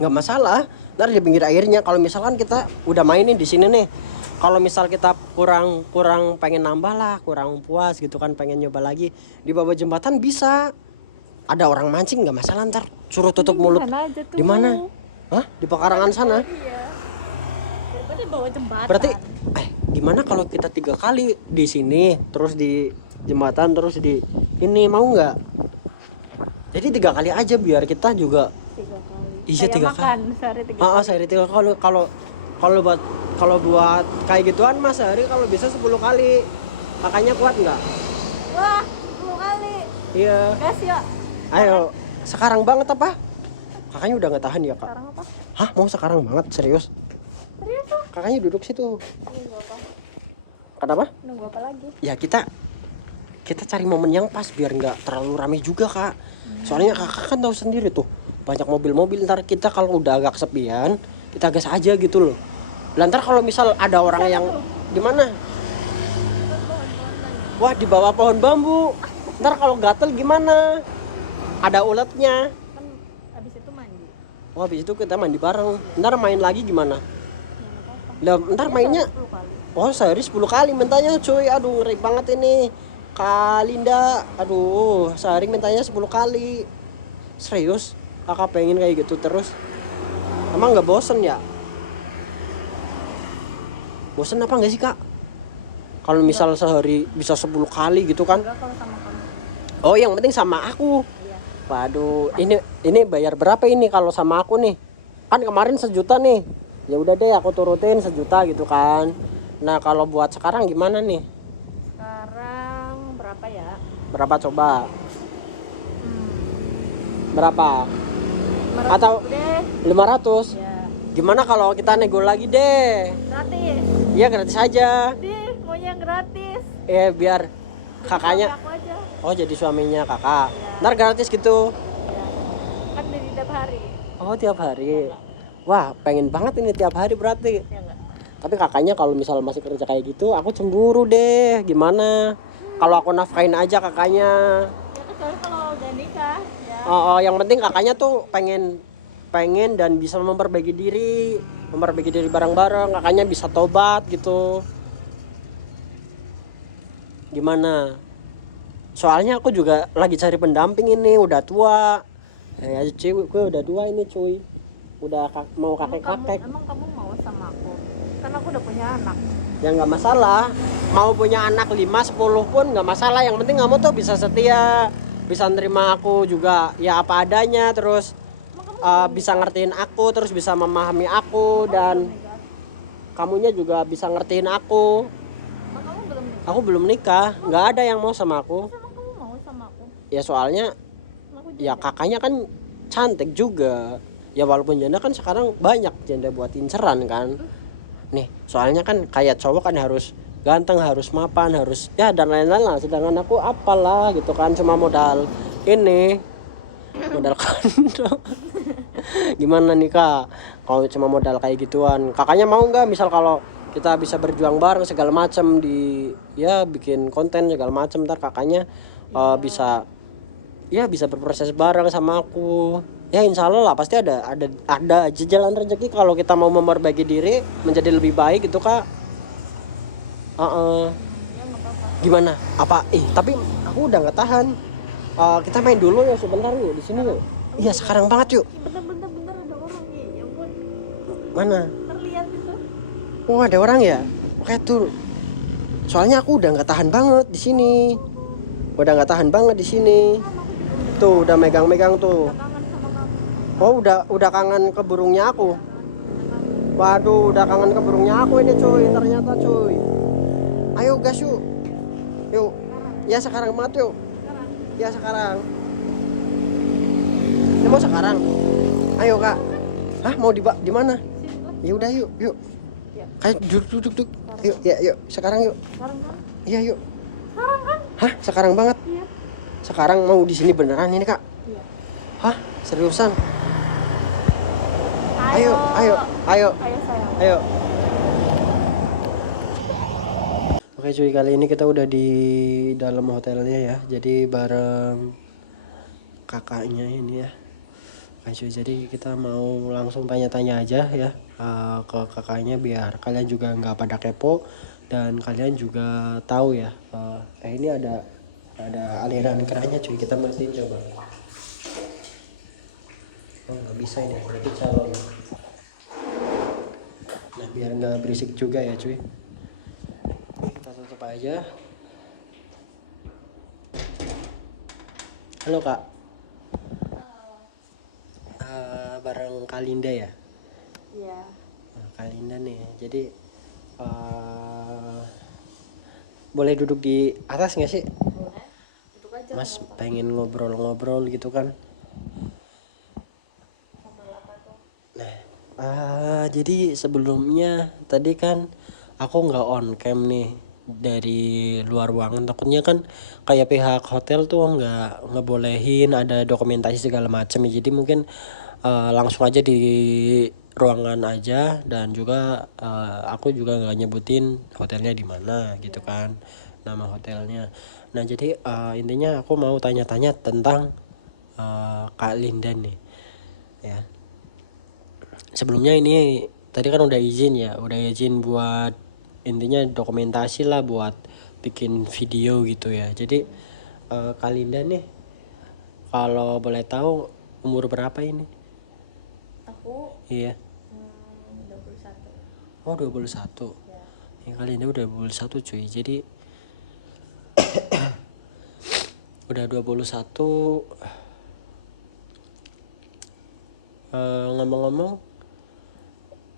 nggak masalah. ntar di pinggir airnya. Kalau misalkan kita udah mainin di sini nih, kalau misal kita kurang pengen nambah lah, kurang puas gitu kan, pengen nyoba lagi di bawah jembatan bisa. Ada orang mancing nggak masalah, ntar suruh tutup mulut. Di mana? Hah? Di pekarangan sana? Iya. Daripada bawa jembatan. Berarti gimana kalau kita 3 kali di sini, terus di jembatan, terus di ini, mau nggak? Jadi 3 kali aja biar kita juga 3 kali. Iya, 3 kali. Sehari 3 kali. Sehari 3 kali. Kalau buat kayak gituan mas sehari kalau bisa 10 kali. Kakaknya kuat nggak? Wah, 10 kali. Iya. Gas ya. Ayo, sekarang banget apa? Kakaknya udah nggak tahan ya kak? Sekarang apa? Hah, mau sekarang banget? Serius? Serius tuh? Kakaknya duduk situ. Nunggu apa? Kenapa? Nunggu apa lagi? Ya kita cari momen yang pas biar nggak terlalu rame juga kak. Soalnya kakak kan tahu sendiri tuh, banyak mobil-mobil. Ntar kita kalau udah agak kesepian, kita gas aja gitu loh. Lantar kalau misal ada orang yang di mana? Wah, di bawah pohon bambu. Ntar kalau gatel gimana? Ada uletnya. Kan abis itu mandi. Oh, habis itu kita mandi bareng. Ntar main lagi gimana? Ya, Lah, ntar mainnya 10 kali. sehari 10 kali mintanya cuy. Aduh, ngeri banget ini. Kak Linda, aduh, sehari mintanya 10 kali. Serius? Kakak pengen kayak gitu terus? Emang nggak bosen ya? Bosen apa nggak sih kak? Kalau misal sehari bisa 10 kali gitu kan? Enggak kalau sama kamu. Oh, yang penting sama aku. Iya. Waduh, ini bayar berapa ini kalau sama aku nih? Kan kemarin 1 juta nih. Ya udah deh, aku turutin 1 juta gitu kan. Nah, kalau buat sekarang gimana nih? Sekarang berapa ya? Berapa coba? Berapa? 500 Atau deh. 500? Ya. Gimana kalau kita nego lagi deh? Gratis. Iya, gratis aja. Deh, maunya gratis. Biar kakaknya. Aku aja. Oh, jadi suaminya kakak. Iya. Ntar gratis gitu. Ya. Kan dari tiap hari. Oh, tiap hari. Wah, pengen banget ini tiap hari berarti. Ya enggak? Tapi kakaknya kalau misal masih kerja kayak gitu, aku cemburu deh. Gimana? Kalau aku nafkain aja kakaknya. Ya kecuali kalau udah nikah ya. Yang penting kakaknya tuh pengen dan bisa memperbaiki diri bareng-bareng. Kakaknya bisa tobat gitu. Gimana? Soalnya aku juga lagi cari pendamping ini, udah tua. Ya cuy, gue udah tua ini cuy. Udah mau kakek-kakek. Emang kamu mau sama aku? Kan aku udah punya anak. Ya nggak masalah. Mau punya anak 5-10 pun nggak masalah. Yang penting kamu tuh bisa setia, bisa nerima aku juga ya apa adanya, terus bisa ngertiin aku, terus bisa memahami aku, dan kamunya juga bisa ngertiin aku. Emang kamu belum nikah? Aku belum nikah, nggak ada yang mau sama aku. Emang kamu mau sama aku? Ya soalnya Aku ya janda. kakaknya kan cantik juga. Ya walaupun janda kan sekarang banyak janda buat inceran kan. Nih, soalnya kan kayak cowok kan harus ganteng, harus mapan, harus ya dan lain-lain lah. Sedangkan aku apalah gitu kan, cuma modal ini, modal kondom. Gimana nih kak? Kalau cuma modal kayak gituan, kakaknya mau nggak? Misal kalau kita bisa berjuang bareng segala macam di ya bikin konten segala macam, ntar kakaknya bisa berproses bareng sama aku. Ya insya Allah lah pasti ada aja jalan rezeki kalau kita mau memperbaiki diri menjadi lebih baik gitu kak. Ya nggak apa-apa. Gimana? Apa? Tapi aku udah nggak tahan. Kita main dulu ya sebentar yuk di sini yuk. Iya sekarang banget yuk. Bentar ada orang ya. Ya ampun. Mana? Terlihat itu. Oh ada orang ya? Oke tuh. Soalnya aku udah nggak tahan banget di sini. Udah nggak tahan banget di sini. Tuh udah megang-megang tuh. Kangen sama kamu. Oh udah kangen ke burungnya aku. Waduh udah kangen ke burungnya aku ini cuy. Ternyata cuy. Ayo gas yuk. Yuk. Ya sekarang banget yuk. Ya sekarang. Ya mau sekarang. Ayo kak. Hah mau di mana? Ya udah yuk. Ya. Kayak duduk. Yuk yuk. Sekarang yuk. Sekarang kan? Iya yuk. Sekarang kan? Hah sekarang banget. Iya. Sekarang mau di sini beneran ini kak? Iya. Hah seriusan? Ayo. Ayo Ayo sayang. ayo. Oke cuy, kali ini kita udah di dalam hotelnya ya. Jadi bareng kakaknya ini ya. Oke cuy, jadi kita mau langsung tanya-tanya aja ya ke kakaknya biar kalian juga nggak pada kepo dan kalian juga tahu ya. Ini ada aliran kerannya cuy, kita matiin coba. Oh nggak bisa ini, berarti calon. Nah biar nggak berisik juga ya cuy. Kita tutup aja. Halo kak. Bareng Kalinda ya. Iya. Nah, Kalinda nih. Jadi boleh duduk di atas nggak sih? Boleh. Duduk aja. Mas nggak apa-apa. pengen ngobrol-ngobrol gitu kan. Ngobrol apa tuh? Jadi sebelumnya tadi kan aku nggak on cam nih dari luar ruangan, takutnya kan kayak pihak hotel tuh nggak ngebolehin ada dokumentasi segala macam ya. Jadi mungkin langsung aja di ruangan aja, dan juga aku juga nggak nyebutin hotelnya di mana gitu kan, nama hotelnya. Nah jadi intinya aku mau tanya-tanya tentang Kak Linda nih ya. Sebelumnya ini tadi kan udah izin buat intinya dokumentasi lah buat bikin video gitu ya. Jadi Kak Linda nih kalau boleh tahu umur berapa ini? Aku Iya. 21. Oh 21. Ya. Ya Kak Linda udah 21 cuy. Jadi udah 21. Ngomong-ngomong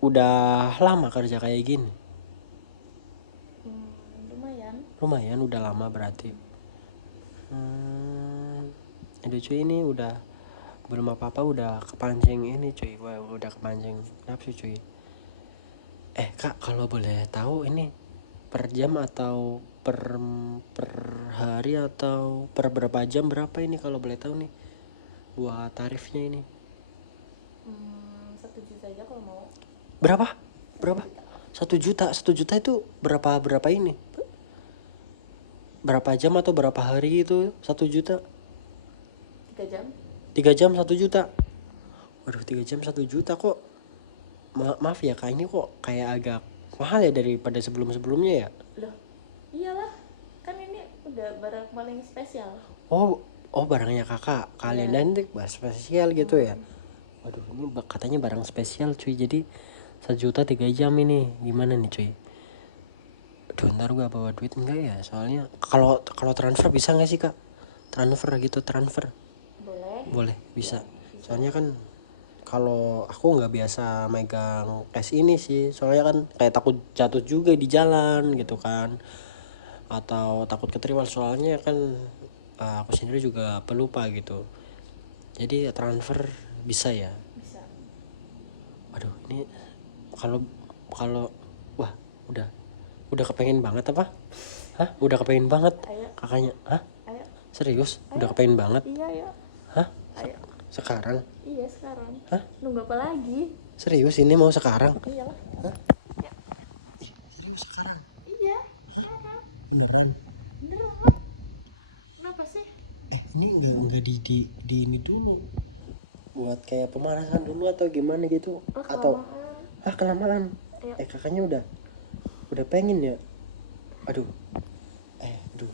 udah lama kerja kayak gini? Lumayan. Lumayan udah lama berarti. Aduh cuy, ini udah belum apa-apa udah kepancing ini cuy. Wah, udah kepancing nafsu cuy. Kak, kalau boleh tahu ini per jam atau per hari atau per berapa jam berapa ini kalau boleh tahu nih buat tarifnya ini? 1 juta aja kalau mau. Berapa? Berapa? 1 juta. 1 juta. 1 juta itu berapa ini? Berapa jam atau berapa hari itu 1 juta? 3 jam. 3 jam 1 juta. Waduh, 3 jam 1 juta kok. Maaf ya kak, ini kok kayak agak mahal ya daripada sebelum-sebelumnya ya. Loh, iyalah. Kan ini udah barang paling spesial. Oh barangnya kakak. Kalian nanti spesial gitu ya. Waduh, ini katanya barang spesial cuy. Jadi 1 juta 3 jam ini. Gimana nih cuy? Aduh, ntar gue bawa duit enggak ya? Soalnya kalau transfer bisa nggak sih kak? Transfer. Boleh, bisa. Soalnya kan kalau aku nggak biasa megang cash ini sih. Soalnya kan kayak takut jatuh juga di jalan gitu kan. Atau takut keterima, soalnya kan aku sendiri juga pelupa gitu. Jadi transfer bisa ya? Bisa. Waduh, ini kalau kalau wah, udah kepengen banget apa? Hah? Udah kepengen banget Ayo. kakaknya? Hah? Ayo. Serius? Ayo. Udah kepengen banget? Iya, ayo. Hah? Ayo. Sekarang? Iya, sekarang. Hah? Nunggu apa lagi? Serius ini mau sekarang? Iyalah. Hah? Ya. Serius sekarang? Iya, sekarang. Beneran? Beneran. Kenapa sih? Ini enggak di ini dulu. Buat kayak pemanasan dulu atau gimana gitu? Atau kelamaan? Ayo. Kakaknya udah pengen ya? Aduh. Aduh,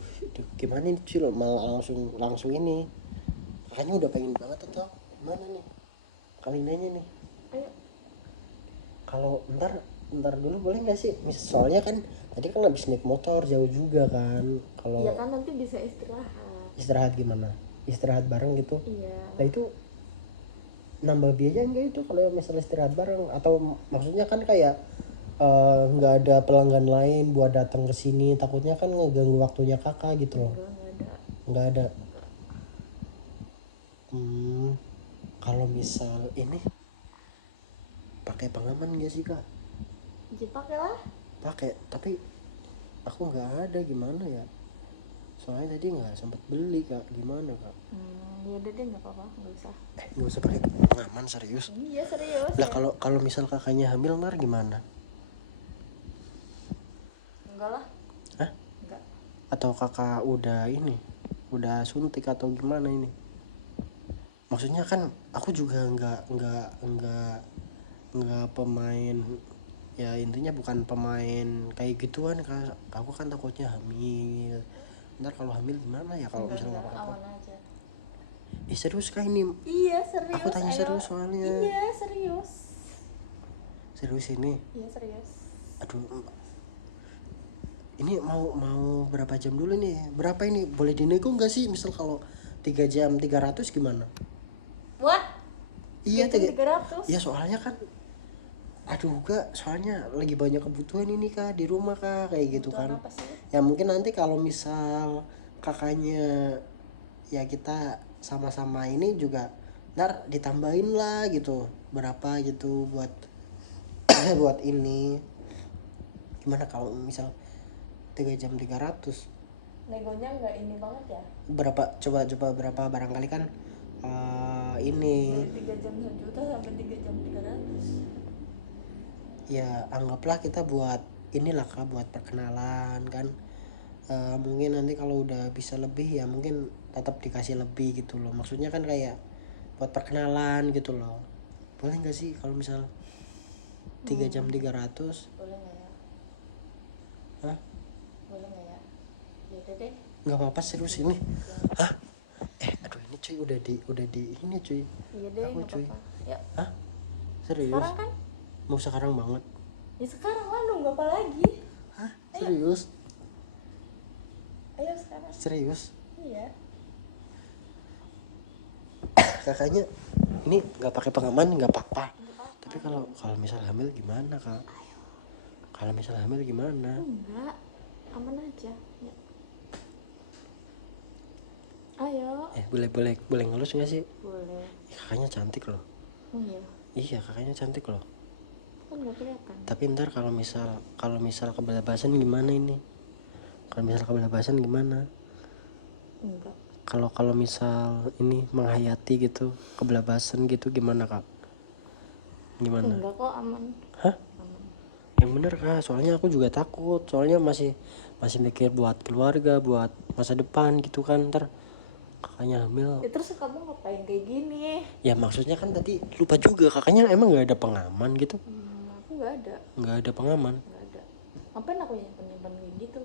gimana nih cuy, malah langsung ini. Kakaknya udah pengen banget atau gimana nih? Kalindanya nih. Ayo. Kalau ntar dulu boleh nggak sih? Soalnya kan tadi kan habis naik motor jauh juga kan. Kalau Iya kan nanti bisa istirahat. Gimana? Istirahat bareng gitu. Iya. Nah itu nambah biaya enggak itu kalau misalnya istirahat bareng? Atau maksudnya kan kayak nggak ada pelanggan lain buat datang ke sini, takutnya kan ngeganggu waktunya kakak gitu loh. Nggak ada. Kalau misal ini pakai pengaman nggak sih kak? Ya pakailah. Pakai, tapi aku nggak ada, gimana ya? Soalnya tadi nggak sempat beli kak, gimana kak? Ya udah deh, nggak apa-apa, nggak usah. Nggak usah pakai pengaman, serius? Iya serius. Lah kalau misal kakaknya hamil ntar gimana? Enggak lah. Hah? Enggak. Atau kakak udah suntik atau gimana ini? maksudnya kan aku juga nggak pemain, ya intinya bukan pemain kayak gituan Kak. Aku kan takutnya hamil, ntar kalau hamil gimana ya kalau misalnya nggak apa-apa. aman aja. Serius Kak ini? Iya serius. Aku tanya ayo. serius soalnya. Iya serius. Serius ini? Iya serius. Aduh, ini mau berapa jam dulu nih? Berapa ini? Boleh dinego nggak sih? Misal kalau 3 jam 300 gimana? What? Iya 300. Iya soalnya kan, aduh Kak, soalnya lagi banyak kebutuhan ini Kak di rumah Kak, kayak gitu kan. Apa sih? Ya mungkin nanti kalau misal kakaknya ya kita sama-sama ini juga ntar ditambahin lah gitu berapa gitu buat buat ini. Gimana kalau misal 3 jam 300? Negonya nggak ini banget ya? Berapa coba berapa barangkali kan ini Dari 3 jam 1 juta sampai 3 jam 300. ya anggaplah kita buat inilah Kak, buat perkenalan kan. Mungkin nanti kalau udah bisa lebih ya mungkin tetap dikasih lebih gitu loh, maksudnya kan kayak buat perkenalan gitu loh. Boleh nggak sih kalau misal 3 jam 300? Boleh nggak ya? Hah? Boleh nggak ya? Ya udah deh. Nggak apa-apa serius ini. Hah? Aduh ini cuy udah di ini cuy. Iya deh Aku, nggak cuy. apa-apa. Ya. Hah? Serius? Sekarang kan? Mau sekarang banget? Ya sekarang lah, nunggu apa lagi? Hah? Serius? Ayo sekarang. Serius? Iya. Kakaknya ini nggak pakai pengaman nggak apa-apa. Tapi kalau misal hamil gimana Kak? Kalau misal hamil gimana? Enggak, aman aja. Ya. Ayo. Boleh ngelus nggak sih? Boleh. Kakaknya cantik loh. Oh iya. Iya kakaknya cantik loh. Kan nggak kelihatan. Tapi ntar kalau misal kebelabasan gimana ini? Kalau misal kebelabasan gimana? Enggak. Kalau misal ini menghayati gitu kebelabasan gitu gimana Kak? Gimana? Enggak kok, aman. Hah? Aman. Yang bener Kak, soalnya aku juga takut. Soalnya masih mikir buat keluarga, buat masa depan gitu kan. Ntar kakaknya hamil. Ya terus kamu ngapain kayak gini? Ya maksudnya kan tadi lupa juga, kakaknya emang nggak ada pengaman gitu? Aku nggak ada. Nggak ada pengaman. Nggak ada. Ngapain aku nyimpen kayak gitu?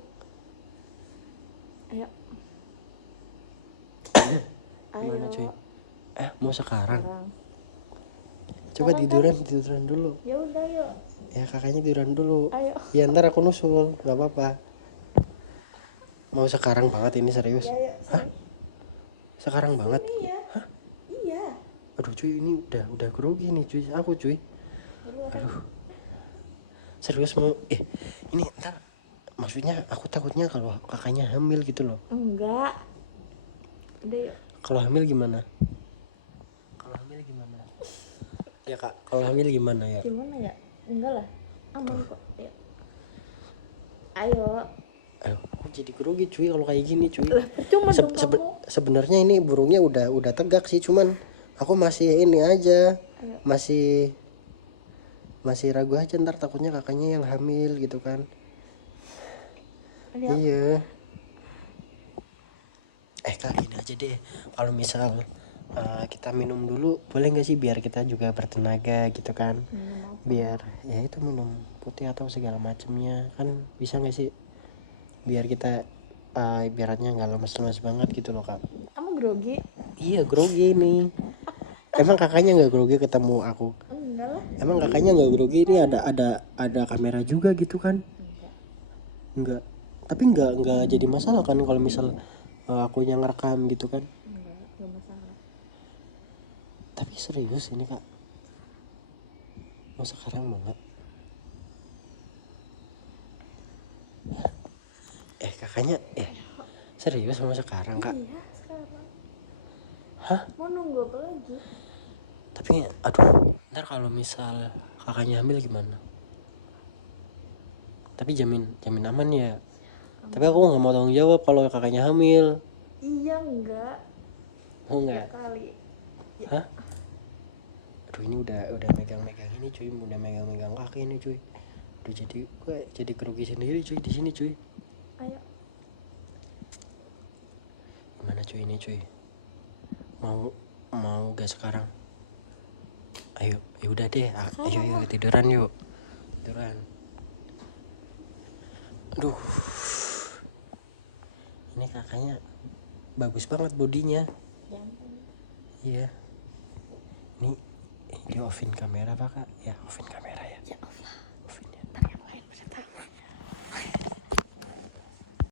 Ayo. Gimana cuy? Mau sekarang? Coba Sekarang tiduran dulu. Ya udah yuk. Ya kakaknya tiduran dulu. Ayo. Ya ntar aku nusul, nggak apa-apa. Mau sekarang banget ini serius? Ya, Hah? Sekarang banget? Iya. Hah? Iya. Aduh cuy, ini udah grogi nih cuy, aku cuy. Aduh. Serius mau ini ntar, maksudnya aku takutnya kalau kakaknya hamil gitu loh. Enggak. Udah yuk. Kalau hamil gimana? Ya Kak, kalau hamil gimana ya? Gimana ya? Enggak lah. Aman kok. Yuk. Ayo. Aku jadi grogi cuy kalau kayak gini cuy. Cuma Sebenarnya ini burungnya udah tegak sih, cuman aku masih ini aja. Ayo. Masih ragu aja, ntar takutnya kakaknya yang hamil gitu kan. Ayo. Iya. Kak gini aja deh, kalau misal kita minum dulu boleh nggak sih, biar kita juga bertenaga gitu kan. Biar ya itu minum putih atau segala macemnya kan, bisa nggak sih, biar kita ibaratnya nggak lemes-lemes banget gitu loh Kak. Kamu grogi? Iya grogi nih. Emang kakaknya nggak grogi ketemu aku? Enggak lah. Emang kakaknya nggak grogi, ini ada kamera juga gitu kan? Enggak. Tapi nggak jadi masalah kan kalau misal aku yang ngerekam gitu kan? Enggak masalah. Tapi serius ini Kak, mau sekarang banget. Kakaknya serius mau sekarang Kak? Iya sekarang. Hah? Mau nunggu apa lagi? Tapi aduh, ntar kalau misal kakaknya hamil gimana? Tapi jamin aman ya. Tapi aku nggak mau tanggung jawab kalau kakaknya hamil. Iya enggak. Mau nggak? Kali. Hah? Aduh ini udah megang ini cuy, udah megang kaki ini cuy. Aduh gue jadi kerugi sendiri cuy di sini cuy. Ayo. Gimana cuy ini cuy? mau gak sekarang? Ayo, ya udah deh. Ayo tiduran yuk. Tiduran. Aduh. Ini kakaknya bagus banget bodinya. Ya ampun. Iya. Ini di offin kamera apa kak? Ya offin kamera ya. Ya Allah.